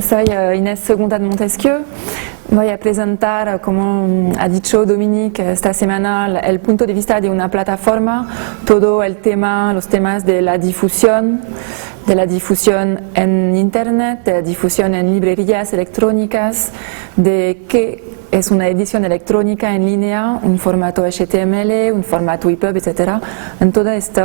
soy Inés Segunda de Montesquieu. Voy a presentar, como ha dicho Dominique, esta semana el punto de vista de una plataforma, todo el tema, los temas de la difusión en Internet, de la difusión en librerías electrónicas, de qué es una edición electrónica en línea, un formato HTML, un formato EPUB, etc. En todo este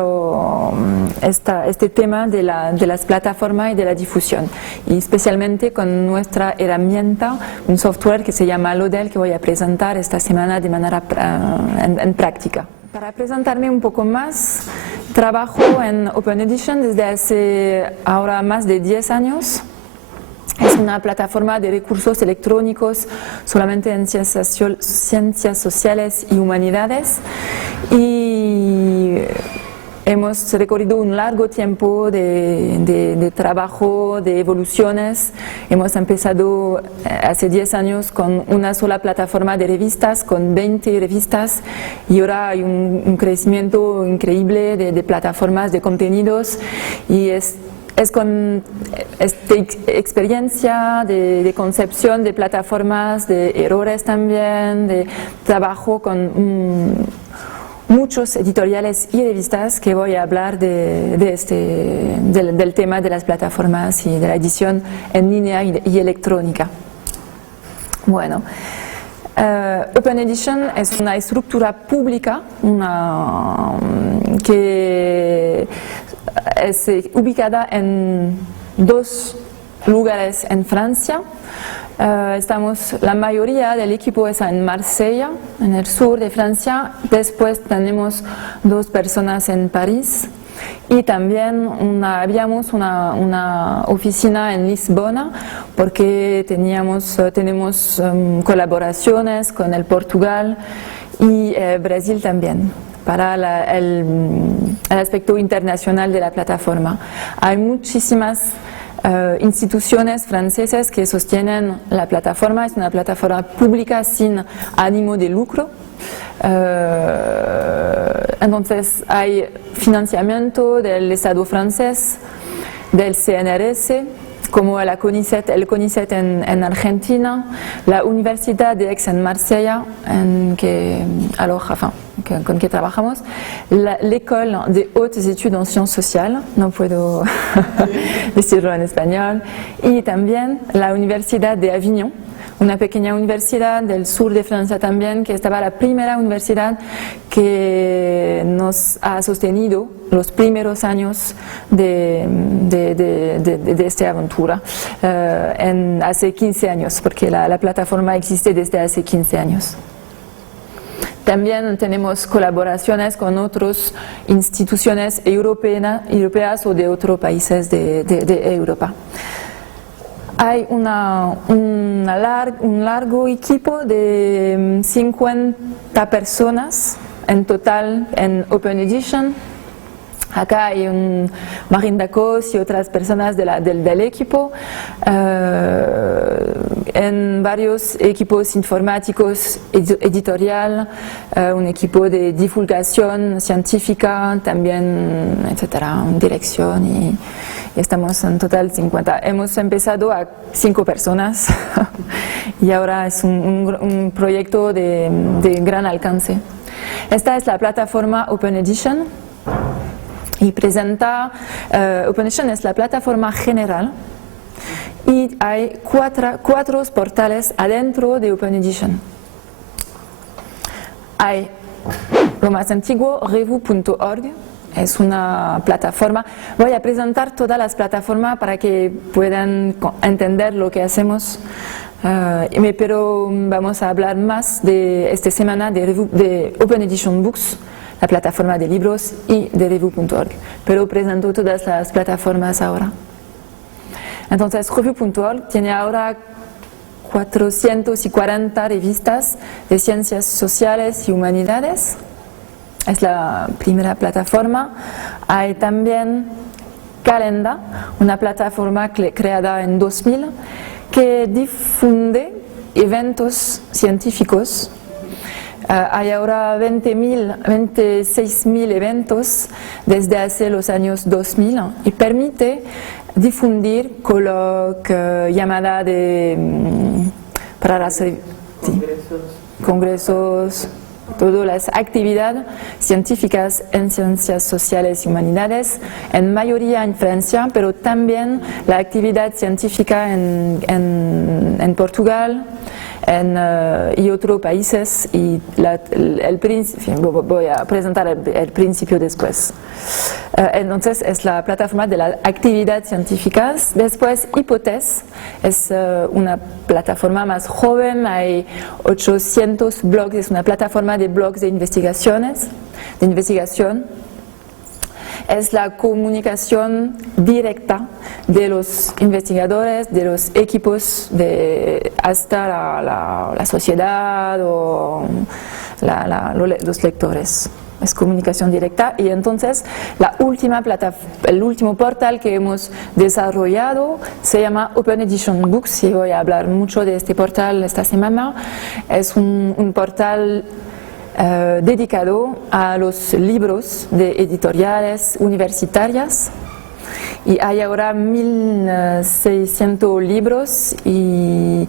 tema de las plataformas y de la difusión. Y especialmente con nuestra herramienta, un software que se llama Lodel, que voy a presentar esta semana de manera en práctica. Para presentarme un poco más, trabajo en Open Edition desde hace ahora más de 10 años. Es una plataforma de recursos electrónicos solamente en ciencias sociales y humanidades, y hemos recorrido un largo tiempo de trabajo, de evoluciones. Hemos empezado hace 10 años con una sola plataforma de revistas, con 20 revistas, y ahora hay un crecimiento increíble de plataformas de contenidos, y es con esta experiencia de concepción de plataformas, de errores también, de trabajo con muchos editoriales y revistas, que voy a hablar del tema de las plataformas y de la edición en línea y electrónica. Bueno, Open Edition es una estructura pública que es ubicada en 2 lugares en Francia. La mayoría del equipo está en Marsella, en el sur de Francia. Después tenemos 2 personas en París, y también habíamos una oficina en Lisbona, porque tenemos colaboraciones con el Portugal y Brasil también, para el aspecto internacional de la plataforma. Hay muchísimas instituciones francesas que sostienen la plataforma. Es una plataforma pública sin ánimo de lucro. Entonces hay financiamiento del Estado francés, del CNRS, como el CONICET en Argentina, la Universidad de Aix en Marsella, con que trabajamos, l'École de Hautes Études en Sciences Sociales, no puedo decirlo en español, y también la Universidad de Avignon, una pequeña universidad del sur de Francia también, que estaba la primera universidad que nos ha sostenido los primeros años de esta aventura, hace 15 años, porque la plataforma existe desde hace 15 años. También tenemos colaboraciones con otras instituciones europeas o de otros países de Europa. Hay un largo equipo de 50 personas en total en Open Edition. Acá hay Marine Dacos y otras personas del equipo, en varios equipos informáticos, editorial, un equipo de divulgación científica, también, etcétera, dirección, y estamos en total 50. Hemos empezado a 5 personas y ahora es un proyecto de gran alcance. Esta es la plataforma Open Edition. Y presenta, Open Edition es la plataforma general, y hay 4 portales adentro de Open Edition. Hay lo más antiguo, revu.org, es una plataforma. Voy a presentar todas las plataformas para que puedan entender lo que hacemos, pero vamos a hablar más de esta semana de Open Edition Books, la plataforma de libros, y de revu.org, pero presento todas las plataformas ahora. Entonces, revu.org tiene ahora 440 revistas de ciencias sociales y humanidades. Es la primera plataforma. Hay también Calenda, una plataforma creada en 2000, que difunde eventos científicos. Hay ahora 26.000 eventos desde hace los años 2000, y permite difundir colloquios, llamadas para las congresos, todas las actividades científicas en ciencias sociales y humanidades, en mayoría en Francia, pero también la actividad científica en Portugal y otros países, y voy a presentar el principio después. Entonces es la plataforma de la actividad científica. Después Hypothèse es una plataforma más joven, hay 800 blogs, es una plataforma de blogs de investigación. Es la comunicación directa de los investigadores, de los equipos, hasta la sociedad o los lectores. Es comunicación directa, y entonces el último portal que hemos desarrollado se llama Open Edition Books, y voy a hablar mucho de este portal esta semana. Es un portal dedicado a los libros de editoriales universitarias, y hay ahora 1600 libros, y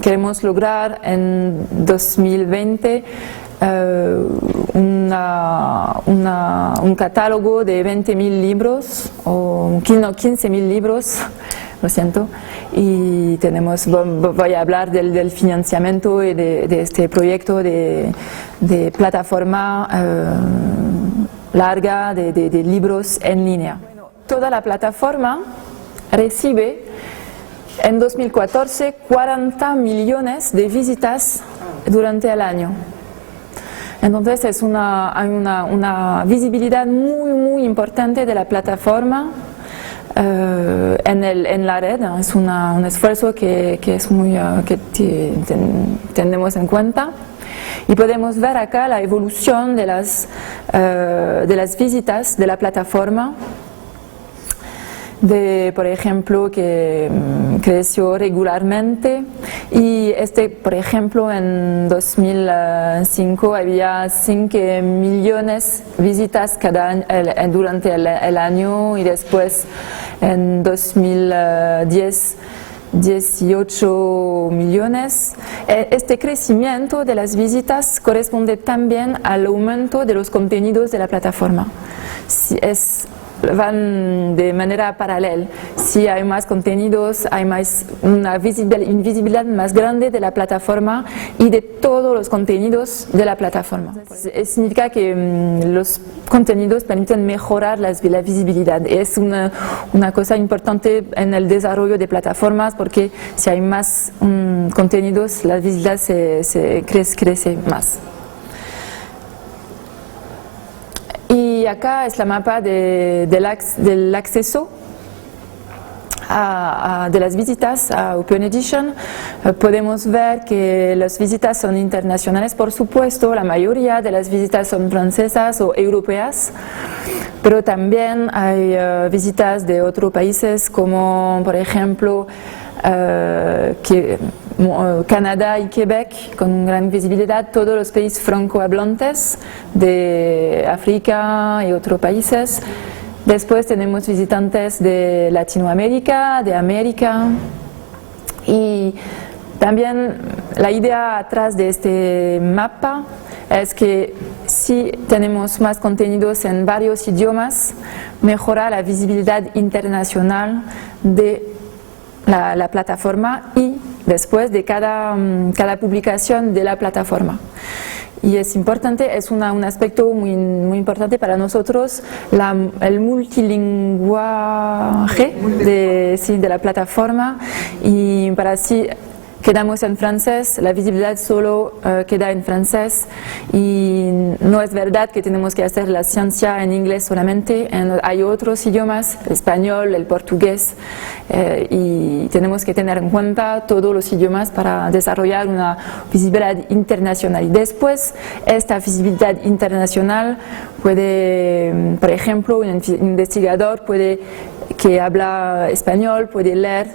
queremos lograr en 2020 un catálogo de 20.000 libros, o 15.000 libros, lo siento, y voy a hablar del financiamiento y de este proyecto de plataforma larga de libros en línea. Toda la plataforma recibe en 2014 40 millones de visitas durante el año. Entonces hay una visibilidad muy importante de la plataforma en la red. Es un esfuerzo que tenemos en cuenta, y podemos ver acá la evolución de las visitas de la plataforma. Por ejemplo, que creció regularmente, y por ejemplo, en 2005 había 5 millones de visitas cada año, durante el año, y después en 2010 18 millones. Este crecimiento de las visitas corresponde también al aumento de los contenidos de la plataforma. Van de manera paralela. Si hay más contenidos, hay una visibilidad más grande de la plataforma y de todos los contenidos de la plataforma. Significa que los contenidos permiten mejorar la visibilidad. Es una cosa importante en el desarrollo de plataformas, porque si hay más contenidos, la visibilidad crece más. Y acá es la mapa del acceso de las visitas a Open Edition. Podemos ver que las visitas son internacionales, por supuesto. La mayoría de las visitas son francesas o europeas, pero también hay visitas de otros países, como por ejemplo Canadá y Quebec, con gran visibilidad, todos los países francohablantes de África y otros países. Después tenemos visitantes de Latinoamérica, de América, y también la idea atrás de este mapa es que si tenemos más contenidos en varios idiomas, mejora la visibilidad internacional de la plataforma y después de cada publicación de la plataforma. Y es importante, es un aspecto muy importante para nosotros, el multilinguaje de la plataforma, y para así quedamos en francés, la visibilidad solo queda en francés, y no es verdad que tenemos que hacer la ciencia en inglés solamente. Hay otros idiomas, el español, el portugués, y tenemos que tener en cuenta todos los idiomas para desarrollar una visibilidad internacional. Y después, esta visibilidad internacional puede, por ejemplo, un investigador que habla español puede leer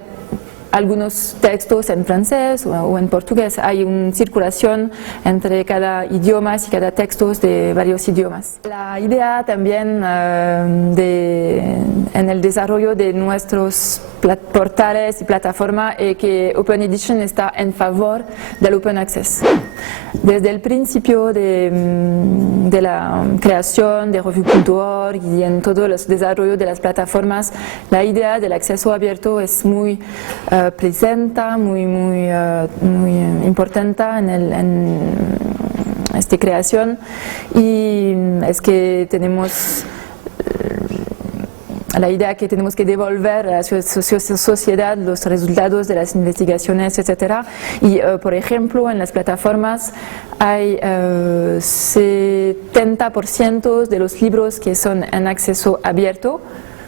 algunos textos en francés o en portugués. Hay una circulación entre cada idioma y cada texto de varios idiomas. La idea también en el desarrollo de nuestros portales y plataformas es que Open Edition está en favor del Open Access. Desde el principio de la creación de Revue.org y en todo el desarrollo de las plataformas, la idea del acceso abierto es muy presente, muy importante en esta creación, y es que tenemos la idea que tenemos que devolver a la sociedad los resultados de las investigaciones, etc. Y, por ejemplo, en las plataformas hay 70% de los libros que son en acceso abierto,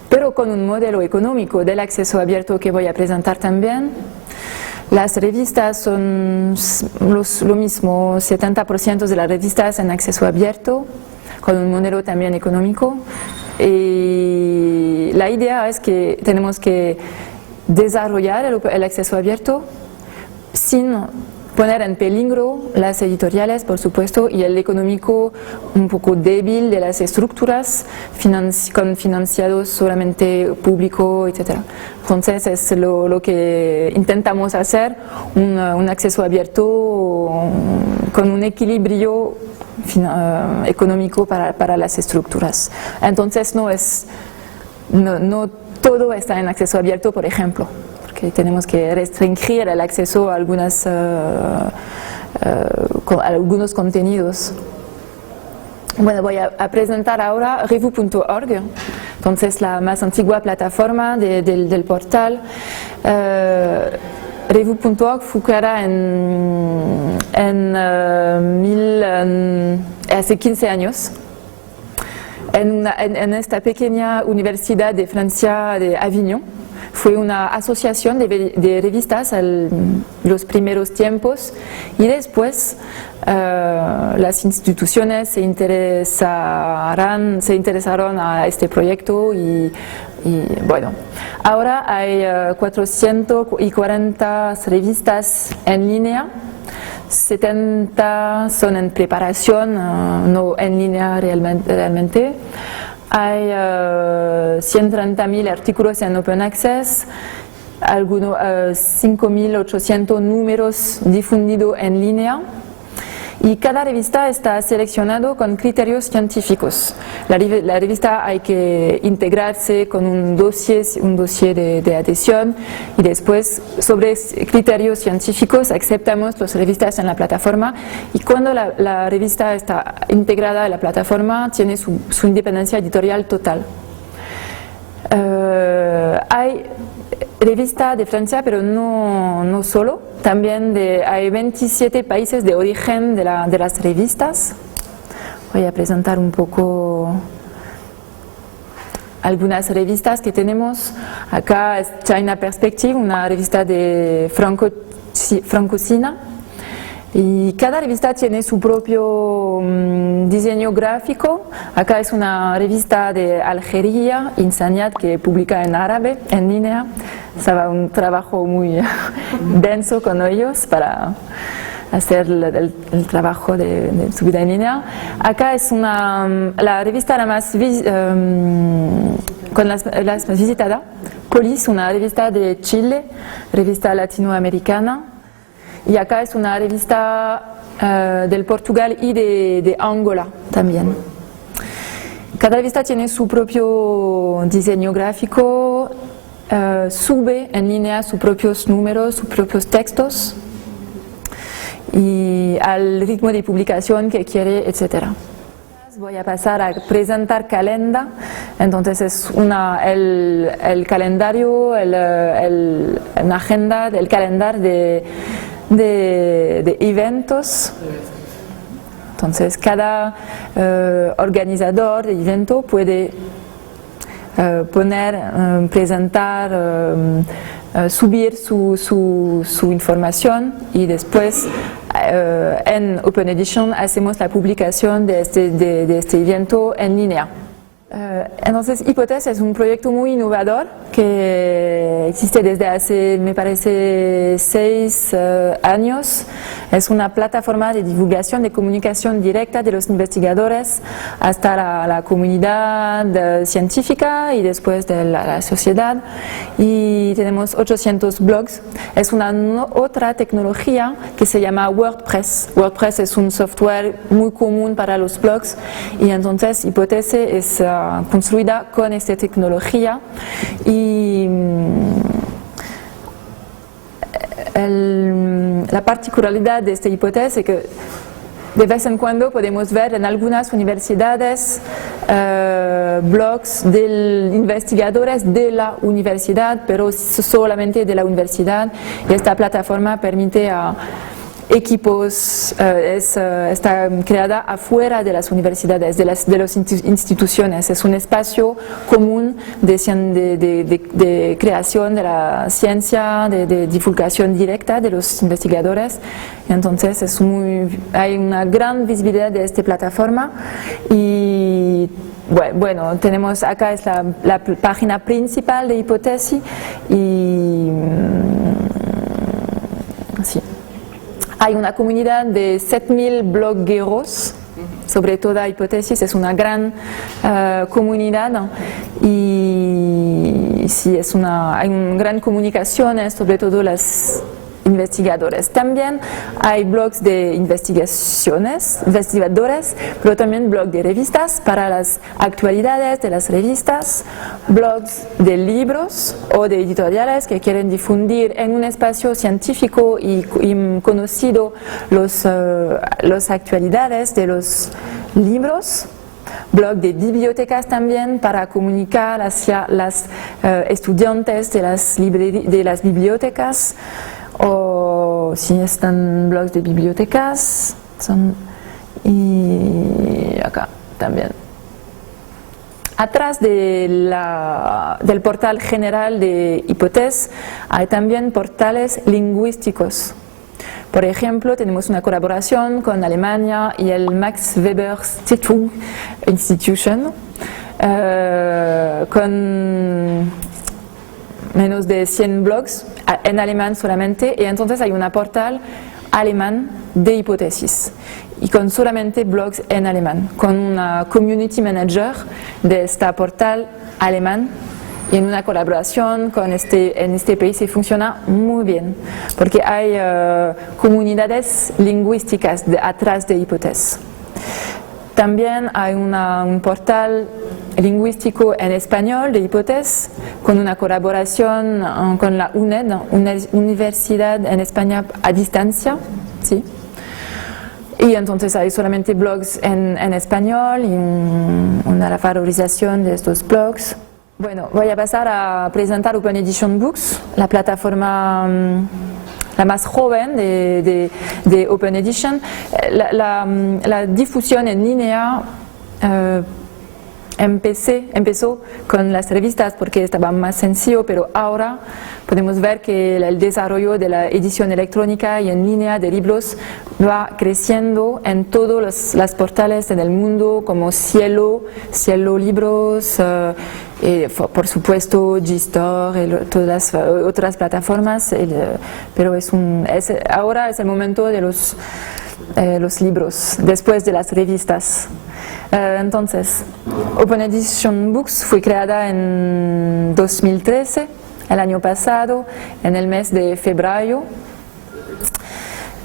pero con un modelo económico del acceso abierto que voy a presentar también. Las revistas son lo mismo, 70% de las revistas en acceso abierto, con un modelo también económico. Y la idea es que tenemos que desarrollar el acceso abierto sin poner en peligro las editoriales, por supuesto, y el económico un poco débil de las estructuras con financiados solamente público, etc. Entonces es lo que intentamos hacer, un acceso abierto con un equilibrio económico para las estructuras. Entonces no todo está en acceso abierto, por ejemplo, porque tenemos que restringir el acceso a algunos contenidos. Bueno, voy a presentar ahora Revue.org, entonces la más antigua plataforma del portal. Revue.org fue creada hace 15 años en esta pequeña universidad de Francia de Avignon. Fue una asociación de revistas en los primeros tiempos, y después las instituciones se interesaron a este proyecto y bueno, ahora hay 440 revistas en línea, 70 son en preparación, no en línea realmente. Hay 130.000 artículos en Open Access, 5.800 números difundidos en línea, y cada revista está seleccionada con criterios científicos. La revista hay que integrarse con un dossier de adhesión, y después sobre criterios científicos aceptamos las revistas en la plataforma, y cuando la revista está integrada en la plataforma tiene su independencia editorial total. Hay revistas de Francia, pero no solo, también hay 27 países de origen de las revistas. Voy a presentar un poco algunas revistas que tenemos. Acá es China Perspective, una revista de Franco-China. Y cada revista tiene su propio diseño gráfico. Acá es una revista de Algeria, Insaniat, que publica en árabe, en línea. Estaba un trabajo muy denso con ellos para hacer el trabajo de su vida en línea. Acá es la revista la más visitada, Polis, una revista de Chile, revista latinoamericana. Y acá es una revista del Portugal y de Angola también. Cada revista tiene su propio diseño gráfico, sube en línea sus propios números, sus propios textos, y al ritmo de publicación que quiere, etc. Voy a pasar a presentar Calenda. Entonces es el calendario, una agenda del calendario de eventos. Entonces cada organizador de evento puede presentar, subir su información, y después en Open Edition hacemos la publicación de este evento en línea. Entonces, Hypothèse es un proyecto muy innovador que existe desde hace, me parece, 6 años. Es una plataforma de divulgación, de comunicación directa de los investigadores hasta la comunidad científica y después de la sociedad. Y tenemos 800 blogs. Es una otra tecnología que se llama WordPress. WordPress es un software muy común para los blogs y entonces Hypothèse es construida con esta tecnología y la particularidad de esta Hypothèse es que de vez en cuando podemos ver en algunas universidades blogs de investigadores de la universidad, pero solamente de la universidad, y esta plataforma permite a equipos, está creada afuera de las universidades, de las instituciones. Es un espacio común de creación de la ciencia, de divulgación directa de los investigadores. Entonces hay una gran visibilidad de esta plataforma y bueno, tenemos acá es la página principal de Hypothèse y sí. Hay una comunidad de 7.000 blogueros sobre toda Hypothèse, es una gran comunidad y sí, hay una gran comunicación sobre todo los investigadores. También hay blogs de investigadores, pero también blogs de revistas para las actualidades de las revistas, blogs de libros o de editoriales que quieren difundir en un espacio científico y conocido las actualidades de los libros. Blog de bibliotecas también para comunicar hacia los estudiantes de las bibliotecas. O si están blogs de bibliotecas, y acá también. Atrás del portal general de Hypothèse hay también portales lingüísticos. Por ejemplo, tenemos una colaboración con Alemania y el Max Weber Institution con menos de 100 blogs en alemán solamente, y entonces hay un portal alemán de Hypothèse y con solamente blogs en alemán, con una community manager de este portal alemán y en una colaboración con en este país y funciona muy bien porque hay comunidades lingüísticas atrás de Hypothèse. También hay un portal lingüístico en español de Hypothèse con una colaboración con la UNED, una universidad en España a distancia, ¿sí? Y entonces hay solamente blogs en español y una valorización de estos blogs. Bueno, voy a pasar a presentar Open Edition Books, la plataforma la más joven de Open Edition. La difusión en línea empezó con las revistas porque estaba más sencillo, pero ahora podemos ver que el desarrollo de la edición electrónica y en línea de libros va creciendo en todos los portales en el mundo como Cielo Libros, por supuesto Gstore y todas las otras plataformas, pero ahora es el momento de los libros, después de las revistas. Entonces, Open Edition Books fue creada en 2013, el año pasado, en el mes de febrero.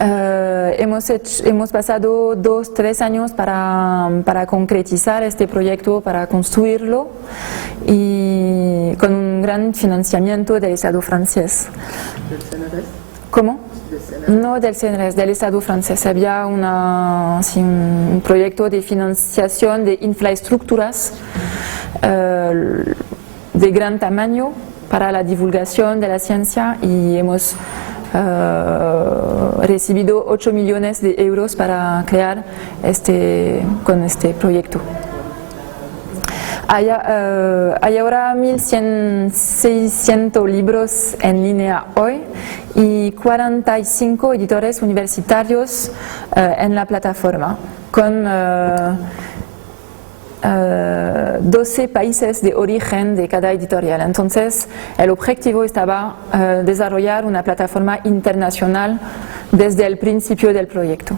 Hemos pasado 2-3 años para concretizar este proyecto, para construirlo, y con un gran financiamiento del Estado francés. ¿Del CNRS? ¿Cómo? No del CNRS, del Estado francés. Había un proyecto de financiación de infraestructuras de gran tamaño para la divulgación de la ciencia y hemos recibido 8 millones de euros para crear con este proyecto. Hay ahora 1.600 libros en línea hoy y 45 editores universitarios en la plataforma, con 12 países de origen de cada editorial. Entonces, el objetivo estaba desarrollar una plataforma internacional desde el principio del proyecto,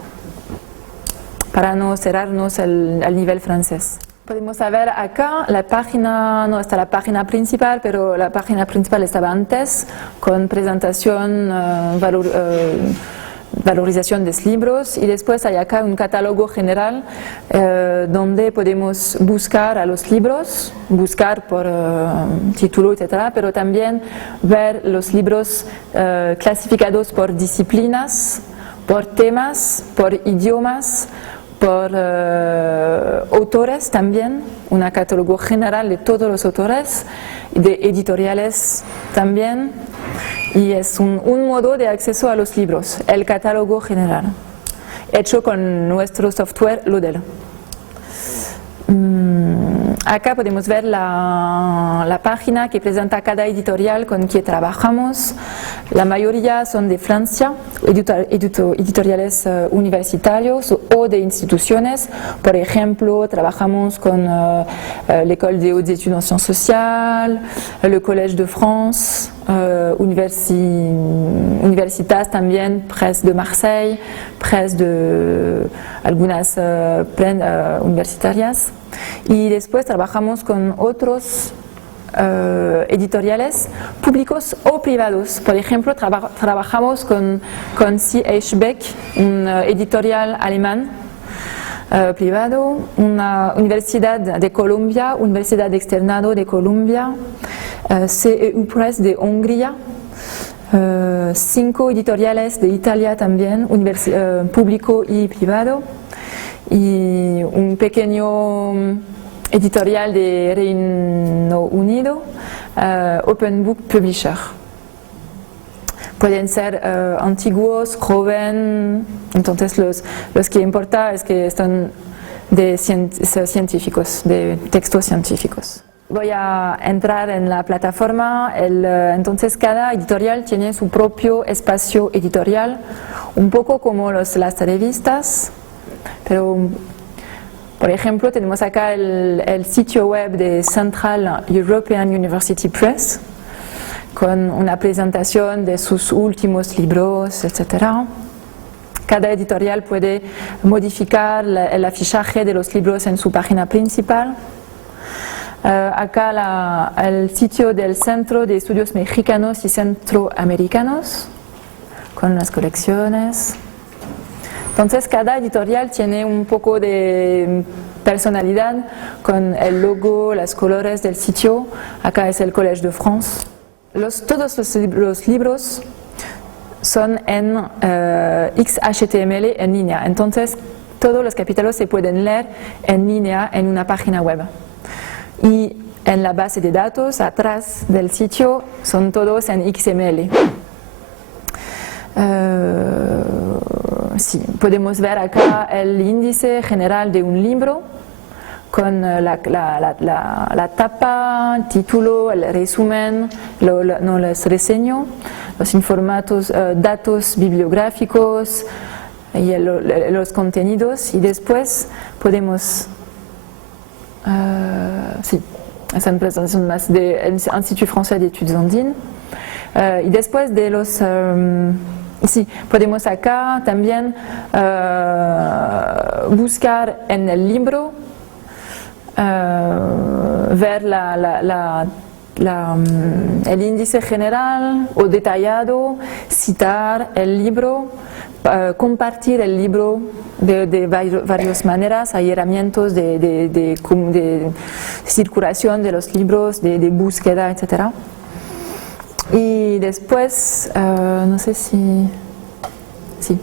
para no cerrarnos al nivel francés. Podemos ver acá la página, no está la página principal, pero la página principal estaba antes, con presentación, valorización de los libros, y después hay acá un catálogo general donde podemos buscar a los libros, buscar por título, etc., pero también ver los libros clasificados por disciplinas, por temas, por idiomas, por autores también, un catálogo general de todos los autores, de editoriales también, y es un modo de acceso a los libros, el catálogo general, hecho con nuestro software Lodel. Acá podemos ver la página que presenta cada editorial con que trabajamos. La mayoría son de Francia, editoriales universitarios o de instituciones. Por ejemplo, trabajamos con l'École des Hautes Études en Sciences Sociales, le Collège de France, Universitas también, Presse de Marseille, Presse de algunas universitarias. Y después trabajamos con otros editoriales públicos o privados. Por ejemplo, trabajamos con C.H. Beck, un editorial alemán privado, una Universidad de Colombia, Universidad de Externado de Colombia, CEU Press de Hungría, 5 editoriales de Italia también, público y privado, y un pequeño editorial de Reino Unido, Open Book Publisher. Pueden ser antiguos, jóvenes, entonces los que importa es que están de científicos, de textos científicos. Voy a entrar en la plataforma, entonces cada editorial tiene su propio espacio editorial, un poco como las revistas, pero por ejemplo tenemos acá el sitio web de Central European University Press, con una presentación de sus últimos libros, etc. Cada editorial puede modificar el afichaje de los libros en su página principal. Acá el sitio del Centro de Estudios Mexicanos y Centroamericanos, con las colecciones. Entonces cada editorial tiene un poco de personalidad con el logo, los colores del sitio. Acá es el Collège de France. Todos los libros son en XHTML en línea, entonces todos los capítulos se pueden leer en línea en una página web. Y en la base de datos, atrás del sitio, son todos en XML. Sí, podemos ver acá el índice general de un libro, con la tapa, título, el resumen, no les reseño, los informatos, datos bibliográficos y los contenidos, y después podemos, sí, es una presentación más del Institut Français d'Études Andines, y después de los, sí, podemos acá también buscar en el libro, ver el índice general o detallado, citar el libro, compartir el libro de varias maneras. Hay herramientas de circulación de los libros, de búsqueda, etc. Y después, no sé si... Sí.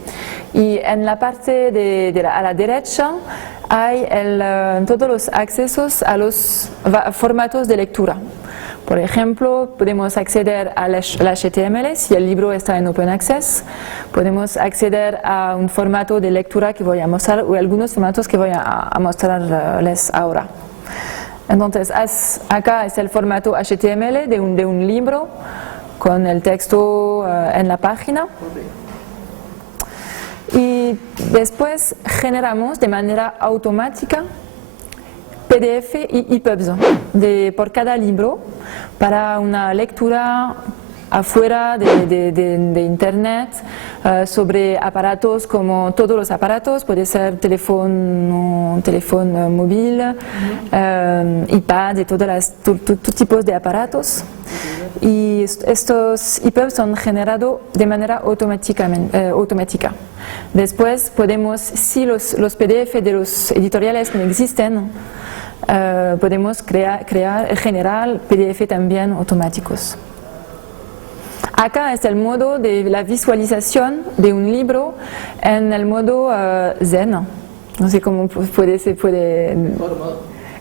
Y en la parte a la derecha hay todos los accesos a los formatos de lectura. Por ejemplo, podemos acceder al HTML si el libro está en Open Access. Podemos acceder a un formato de lectura que voy a mostrar, o algunos formatos que voy a mostrarles ahora. Entonces, acá es el formato HTML de un libro con el texto en la página. Y después generamos de manera automática PDF y EPUBs por cada libro para una lectura afuera de Internet sobre aparatos como todos los aparatos, puede ser teléfono móvil, iPad y todos tipos de aparatos. Y estos EPUBs son generados de manera automática. Después podemos, si los PDF de los editoriales no existen, podemos generar PDF también automáticos. Acá es el modo de la visualización de un libro en el modo Zen. No sé cómo se puede.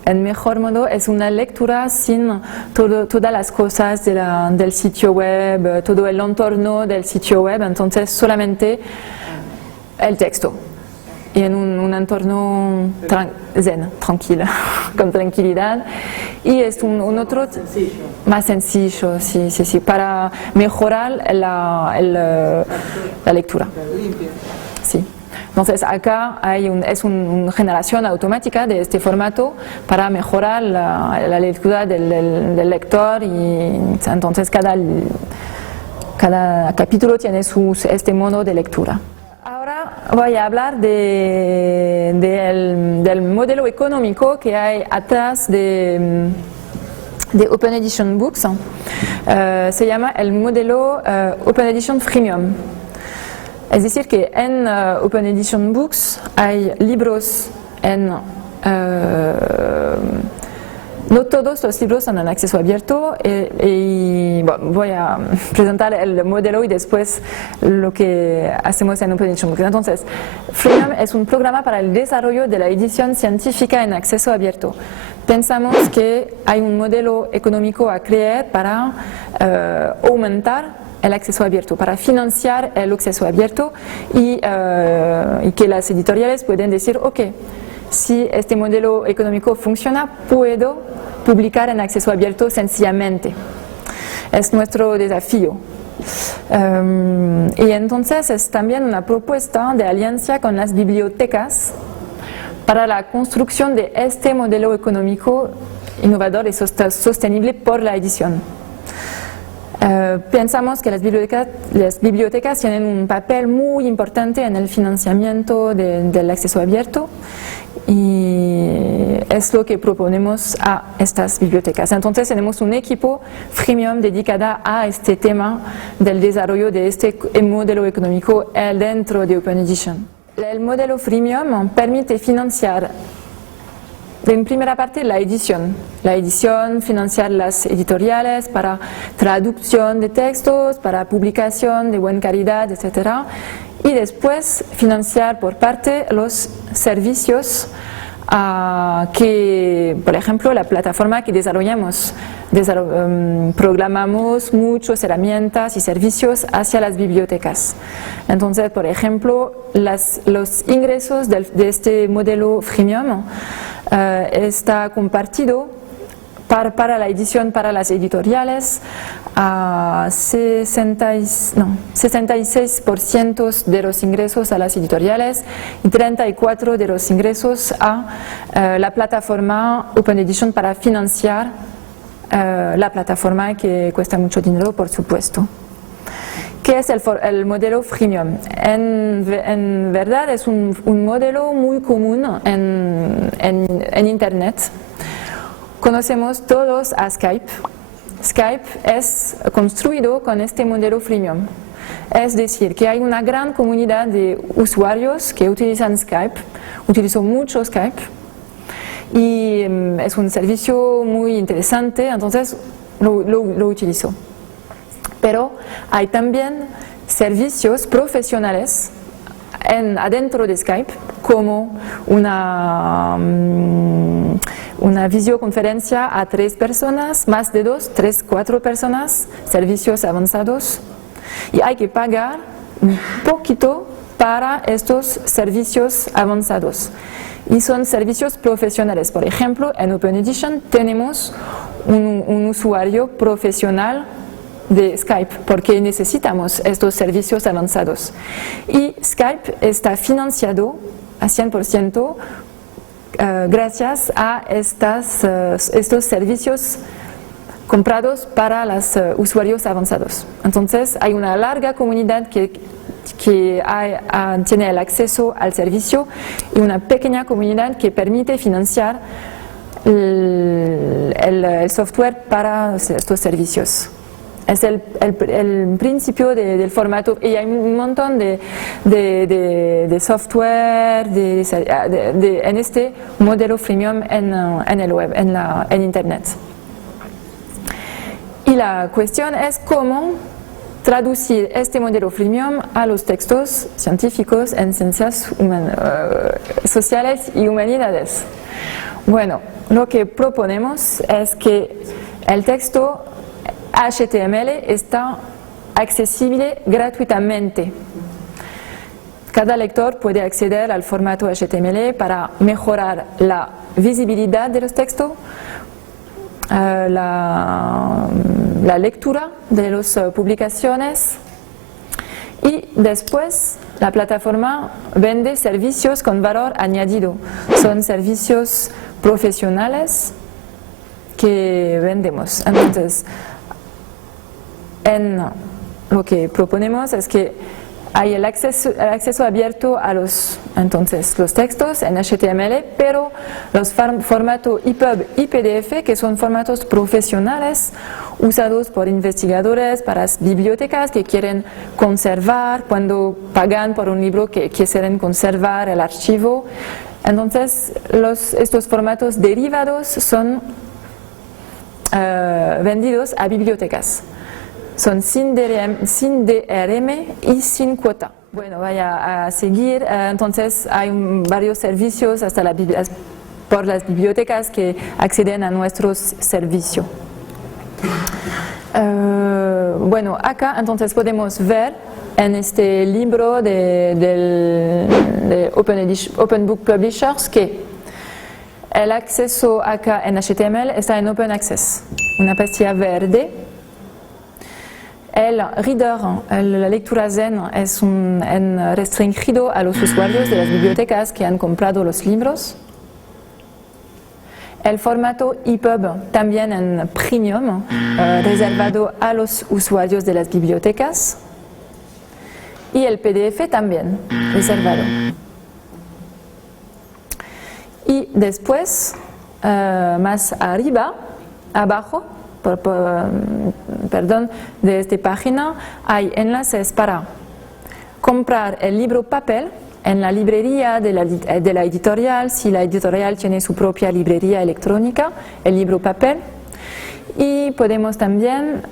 En mejor modo es una lectura sin todas las cosas del sitio web, todo el entorno del sitio web, entonces solamente el texto. Y en un entorno zen, tranquilo, con tranquilidad. Y es un otro más sencillo, sí, para mejorar la lectura. Sí. Entonces acá es una generación automática de este formato para mejorar la lectura del lector, y entonces cada capítulo tiene este modo de lectura. Voy a hablar del modelo económico que hay atrás de Open Edition Books. Se llama el modelo Open Edition Freemium. Es decir, que en Open Edition Books hay libros no todos los libros son en acceso abierto, y voy a presentar el modelo y después lo que hacemos en Open Edition Books. Entonces, Freemium es un programa para el desarrollo de la edición científica en acceso abierto. Pensamos que hay un modelo económico a crear para aumentar el acceso abierto, para financiar el acceso abierto, y que las editoriales pueden decir, ok, si este modelo económico funciona, puedo publicar en acceso abierto sencillamente. Es nuestro desafío. Y entonces es también una propuesta de alianza con las bibliotecas para la construcción de este modelo económico innovador y sostenible por la edición. Pensamos que las bibliotecas tienen un papel muy importante en el financiamiento del acceso abierto, y es lo que proponemos a estas bibliotecas. Entonces tenemos un equipo freemium dedicado a este tema del desarrollo de este modelo económico dentro de Open Edition. El modelo freemium permite financiar, en primera parte, la edición, financiar las editoriales para traducción de textos, para publicación de buena calidad, etc. Y después financiar por parte los servicios que, por ejemplo, la plataforma que desarrollamos. Programamos muchas herramientas y servicios hacia las bibliotecas. Entonces, por ejemplo, los ingresos de este modelo freemium está compartido para la edición para las editoriales a 66% de los ingresos a las editoriales y 34% de los ingresos a la plataforma Open Edition para financiar la plataforma, que cuesta mucho dinero, por supuesto. ¿Qué es el modelo freemium? En verdad es un modelo muy común en Internet. Conocemos todos a Skype. Skype es construido con este modelo freemium. Es decir, que hay una gran comunidad de usuarios que utilizan Skype. Utilizo mucho Skype y es un servicio muy interesante, entonces lo utilizo. Pero hay también servicios profesionales adentro de Skype, como una videoconferencia a 3 personas, más de 2, 3, 4 personas, servicios avanzados, y hay que pagar un poquito para estos servicios avanzados. Y son servicios profesionales. Por ejemplo, en Open Edition tenemos un usuario profesional de Skype, porque necesitamos estos servicios avanzados. Y Skype está financiado a 100% gracias a estos servicios comprados para los usuarios avanzados. Entonces hay una larga comunidad que tiene el acceso al servicio y una pequeña comunidad que permite financiar el software para estos servicios. Es el principio del formato, y hay un montón de software en este modelo freemium en el web, en internet. Y la cuestión es cómo traducir este modelo freemium a los textos científicos en ciencias sociales y humanidades. Bueno, lo que proponemos es que el texto HTML está accesible gratuitamente. Cada lector puede acceder al formato HTML para mejorar la visibilidad de los textos, la lectura de las publicaciones, y después la plataforma vende servicios con valor añadido. Son servicios profesionales que vendemos. Entonces, lo que proponemos es que hay el acceso abierto a los textos en HTML, pero los formatos EPUB y PDF, que son formatos profesionales usados por investigadores para las bibliotecas que quieren conservar, cuando pagan por un libro que quieren conservar el archivo. Entonces, estos formatos derivados son vendidos a bibliotecas. Son sin DRM y sin cuota. Bueno, vaya a seguir. Entonces hay varios servicios por las bibliotecas que acceden a nuestros servicios. Bueno, acá entonces podemos ver en este libro de Open Book Publishers que el acceso acá en HTML está en Open Access, una pastilla verde. El reader, la lectura Zen, es restringido a los usuarios de las bibliotecas que han comprado los libros. El formato EPUB también en premium, reservado a los usuarios de las bibliotecas. Y el PDF también, reservado. Y después, más abajo, de esta página hay enlaces para comprar el libro papel en la librería de la editorial, si la editorial tiene su propia librería electrónica, el libro papel. Y podemos también,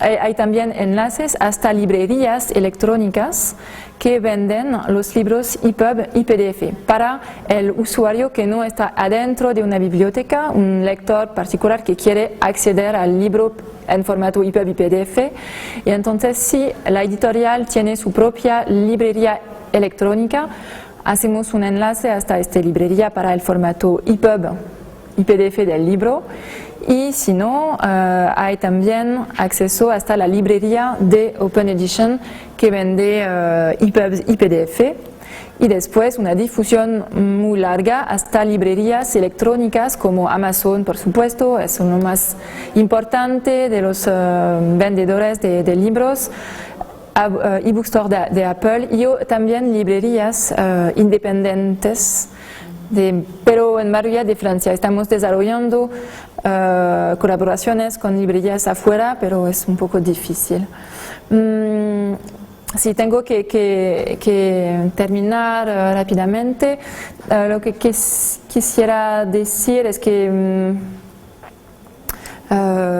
hay también enlaces hasta librerías electrónicas que venden los libros EPUB y PDF para el usuario que no está adentro de una biblioteca, un lector particular que quiere acceder al libro en formato EPUB y PDF. Y entonces, si la editorial tiene su propia librería electrónica, hacemos un enlace hasta esta librería para el formato EPUB y PDF del libro. Y si no, hay también acceso hasta la librería de Open Edition que vende EPUB y PDF, y después una difusión muy larga hasta librerías electrónicas como Amazon, por supuesto, es uno más importante de los vendedores de libros, eBookstore de Apple, y también librerías independientes. Pero en mayoría de Francia estamos desarrollando colaboraciones con librerías afuera, pero es un poco difícil. Si tengo que terminar rápidamente, lo que quisiera decir es que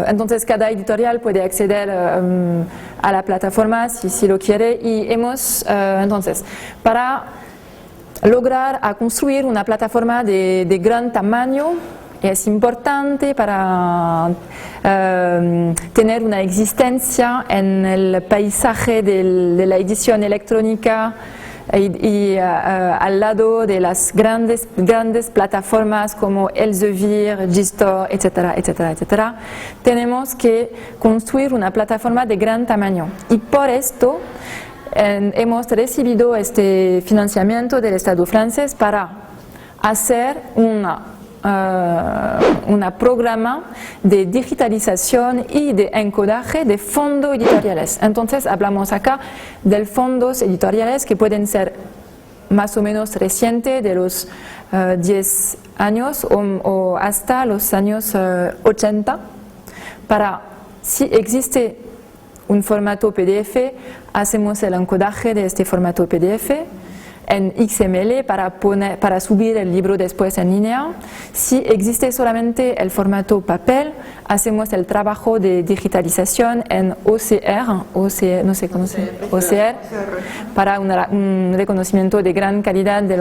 entonces cada editorial puede acceder a la plataforma si lo quiere, y hemos entonces para lograr construir una plataforma de gran tamaño es importante para tener una existencia en el paisaje de la edición electrónica y al lado de las grandes plataformas como Elsevier, Gstore, etcétera, etcétera, etcétera. Tenemos que construir una plataforma de gran tamaño, y por esto hemos recibido este financiamiento del Estado francés para hacer un programa de digitalización y de encodaje de fondos editoriales. Entonces hablamos acá de fondos editoriales que pueden ser más o menos recientes, de los 10 años o hasta los años 80, para, si existe un formato PDF, hacemos el encodaje de este formato PDF en XML para subir el libro después en línea. Si existe solamente el formato papel, hacemos el trabajo de digitalización en OCR, no sé cómo se llama, OCR, para un reconocimiento de gran calidad de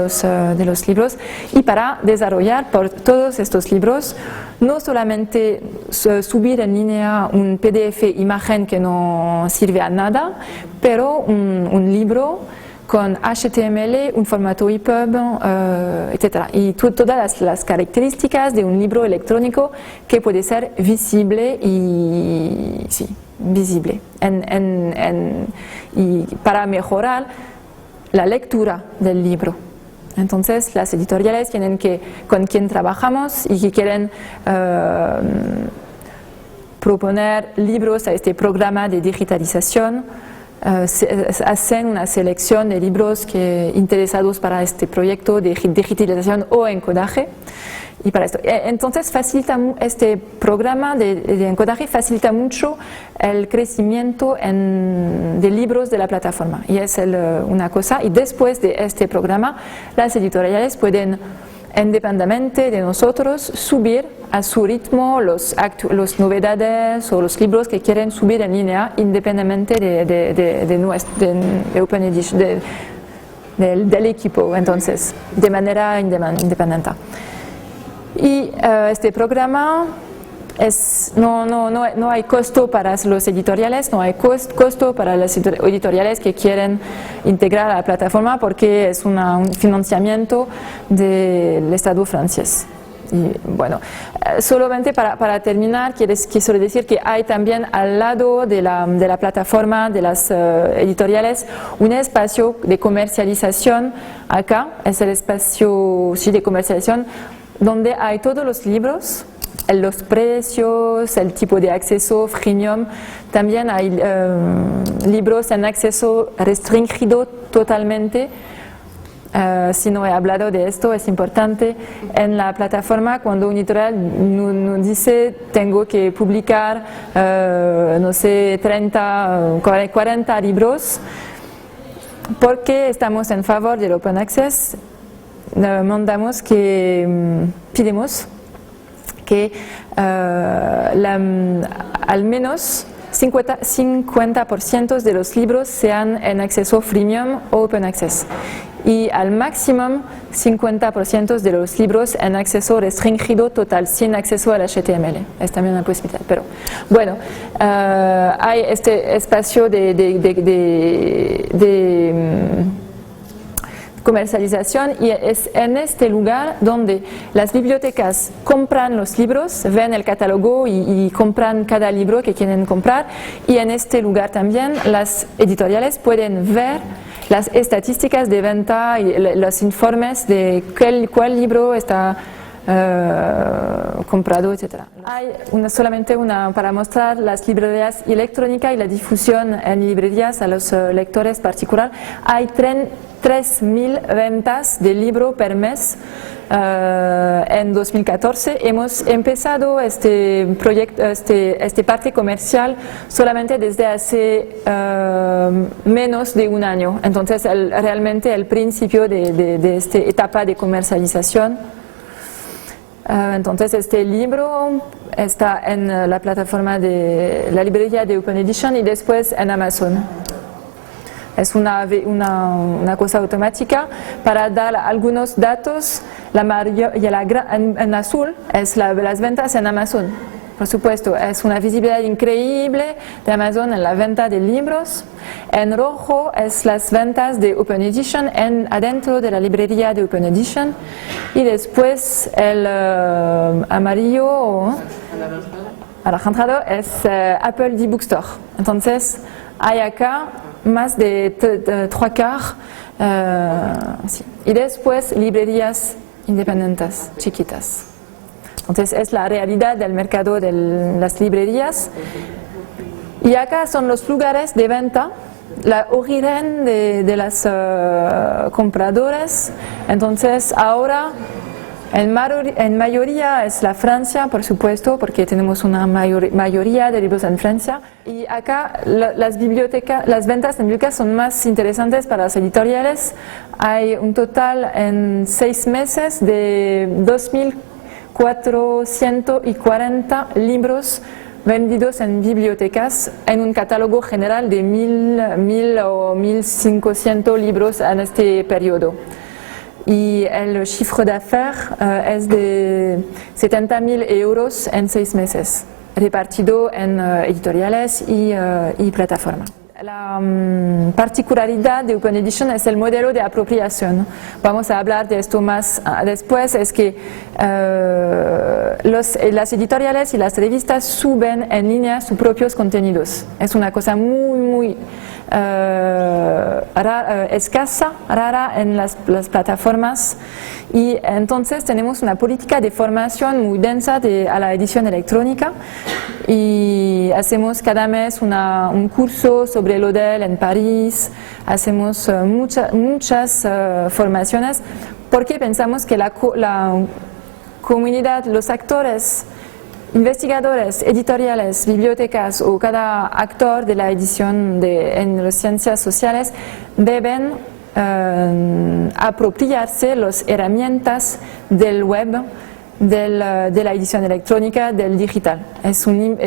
los libros y para desarrollar por todos estos libros, no solamente subir en línea un PDF imagen que no sirve a nada, pero un libro con HTML, un formato EPUB, etc. Y todas las características de un libro electrónico que puede ser visible y sí, visible. Y para mejorar la lectura del libro. Entonces, las editoriales tienen con quien trabajamos y que quieren proponer libros a este programa de digitalización, hacen una selección de libros interesados para este proyecto de digitalización o encodaje. Y para esto, entonces este programa de encodaje facilita mucho el crecimiento de libros de la plataforma. Y es una cosa. Y después de este programa, las editoriales pueden, independientemente de nosotros, subir a su ritmo las novedades o los libros que quieren subir en línea, independientemente de Open Edition, del equipo, entonces, de manera independiente. Y este programa no hay costo para los editoriales, no hay costo para las editoriales que quieren integrar a la plataforma porque es un financiamiento del Estado francés. Y bueno, solamente para terminar, quiero decir que hay también al lado de la plataforma de las editoriales un espacio de comercialización. Acá es el espacio de comercialización donde hay todos los libros, los precios, el tipo de acceso freemium. También hay libros en acceso restringido totalmente. Si no he hablado de esto, es importante en la plataforma cuando un editorial nos dice tengo que publicar, no sé, 30, 40 libros, porque estamos en favor del Open Access, pedimos que al menos 50% de los libros sean en acceso freemium o Open Access y al máximo 50% de los libros en acceso restringido total, sin acceso al HTML. Es también una posibilidad, pero bueno, hay este espacio de comercialización y es en este lugar donde las bibliotecas compran los libros, ven el catálogo y compran cada libro que quieren comprar, y en este lugar también las editoriales pueden ver las estadísticas de venta y los informes de cuál libro está comprado, etc. Hay solamente para mostrar las librerías electrónicas y la difusión en librerías a los lectores particulares. Hay 3.000 ventas de libro per mes. En 2014 hemos empezado este proyecto, este parte comercial solamente desde hace menos de un año. Entonces realmente el principio de esta etapa de comercialización. Entonces este libro está en la plataforma de la librería de Open Edition y después en Amazon. Es una cosa automática para dar algunos datos. En azul es las ventas en Amazon. Por supuesto, es una visibilidad increíble de Amazon en la venta de libros. En rojo es las ventas de Open Edition adentro de la librería de Open Edition. Y después el amarillo anaranjado es Apple eBookstore. Entonces hay acá más de 3/4. Sí. Y después librerías independientes, chiquitas. Entonces es la realidad del mercado de las librerías. Y acá son los lugares de venta, la origen de los compradores. Entonces ahora en mayoría es la Francia, por supuesto, porque tenemos una mayoría de libros en Francia. Y acá las ventas en bibliotecas son más interesantes para las editoriales. Hay un total en 6 meses de 2.440 libros vendidos en bibliotecas en un catálogo general de 1.000 o 1.500 libros en este periodo. Y el chiffre d'affaires es de 70.000 euros en 6 meses, repartido en editoriales y plataformas. La particularidad de Open Edition es el modelo de apropiación. Vamos a hablar de esto más después. Es que las editoriales y las revistas suben en línea sus propios contenidos. Es una cosa muy escasa, rara en las plataformas. Y entonces tenemos una política de formación muy densa a la edición electrónica y hacemos cada mes un curso sobre el ODEL en París, hacemos muchas formaciones porque pensamos que la comunidad, los actores, investigadores, editoriales, bibliotecas o cada actor de la edición en las ciencias sociales deben apropiarse las herramientas del web, de la edición electrónica, del digital.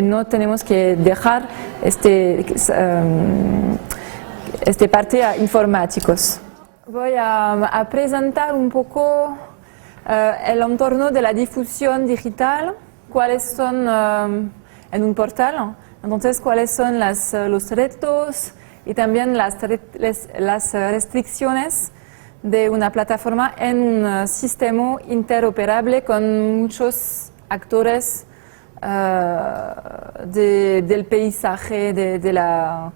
No tenemos que dejar este parte a informáticos. Voy a presentar un poco el entorno de la difusión digital, cuáles son en un portal, entonces cuáles son los retos y también las restricciones de una plataforma en un sistema interoperable con muchos actores del paisaje de la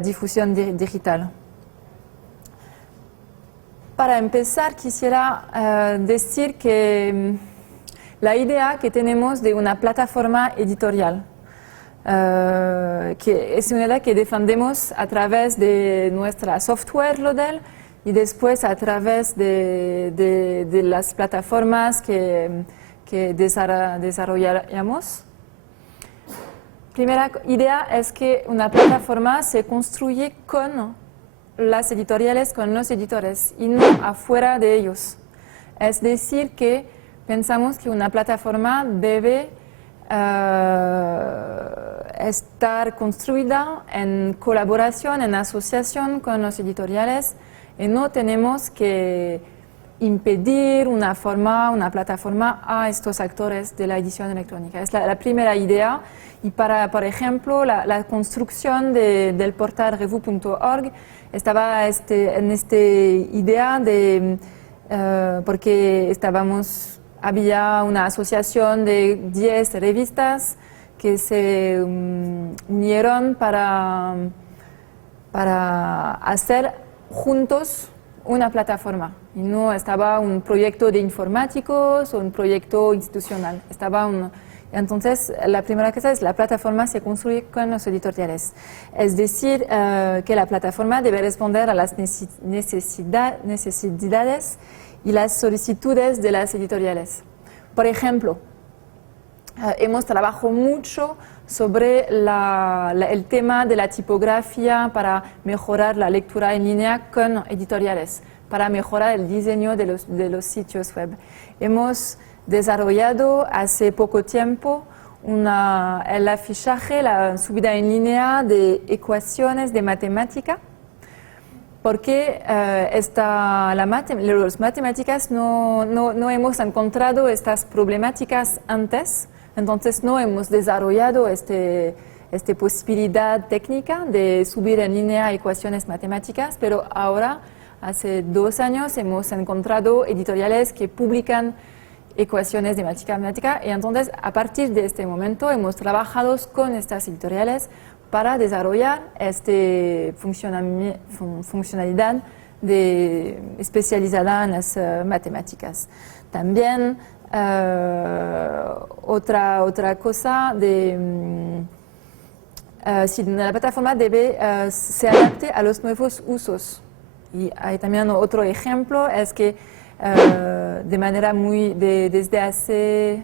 difusión digital. Para empezar, quisiera decir que la idea que tenemos de una plataforma editorial, que es una idea que defendemos a través de nuestra software LODEL y después a través de las plataformas que desarrollamos. Primera idea es que una plataforma se construye con las editoriales, con los editores y no afuera de ellos. Es decir, que pensamos que una plataforma debe estar construida en colaboración, en asociación con los editoriales y no tenemos que impedir una plataforma a estos actores de la edición electrónica. Es la primera idea y por ejemplo, la construcción del portal revu.org estaba en esta idea porque había una asociación de 10 revistas que se unieron para hacer juntos una plataforma. Y no estaba un proyecto de informáticos o un proyecto institucional. Entonces, la primera cosa es la plataforma se construye con los editoriales. Es decir, que la plataforma debe responder a las necesidades y las solicitudes de las editoriales. Por ejemplo, hemos trabajado mucho sobre el tema de la tipografía para mejorar la lectura en línea con editoriales, para mejorar el diseño de los sitios web. Hemos desarrollado hace poco tiempo el afichaje, la subida en línea de ecuaciones de matemática, porque las matemáticas no hemos encontrado estas problemáticas antes, entonces no hemos desarrollado esta posibilidad técnica de subir en línea ecuaciones matemáticas, pero ahora, hace 2 años, hemos encontrado editoriales que publican ecuaciones de matemática y entonces a partir de este momento hemos trabajado con estas editoriales para desarrollar esta funcionalidad especializada en las matemáticas. También otra cosa si la plataforma se adapte a los nuevos usos. Y hay también otro ejemplo, es que de manera desde hace,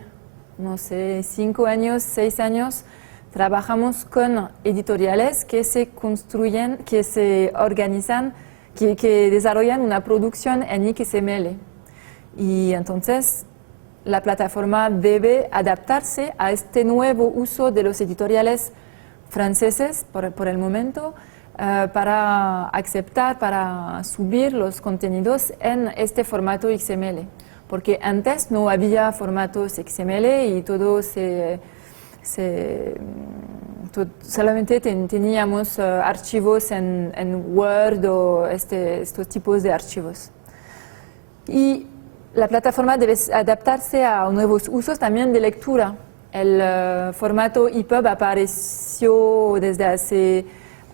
no sé, 5 años, 6 años, trabajamos con editoriales que se construyen, que se organizan, que desarrollan una producción en XML. Y entonces la plataforma debe adaptarse a este nuevo uso de los editoriales franceses por el momento, para aceptar, para subir los contenidos en este formato XML. Porque antes no había formatos XML y todo solamente teníamos archivos en Word o estos tipos de archivos. Y la plataforma debe adaptarse a nuevos usos también de lectura. El formato EPUB apareció desde hace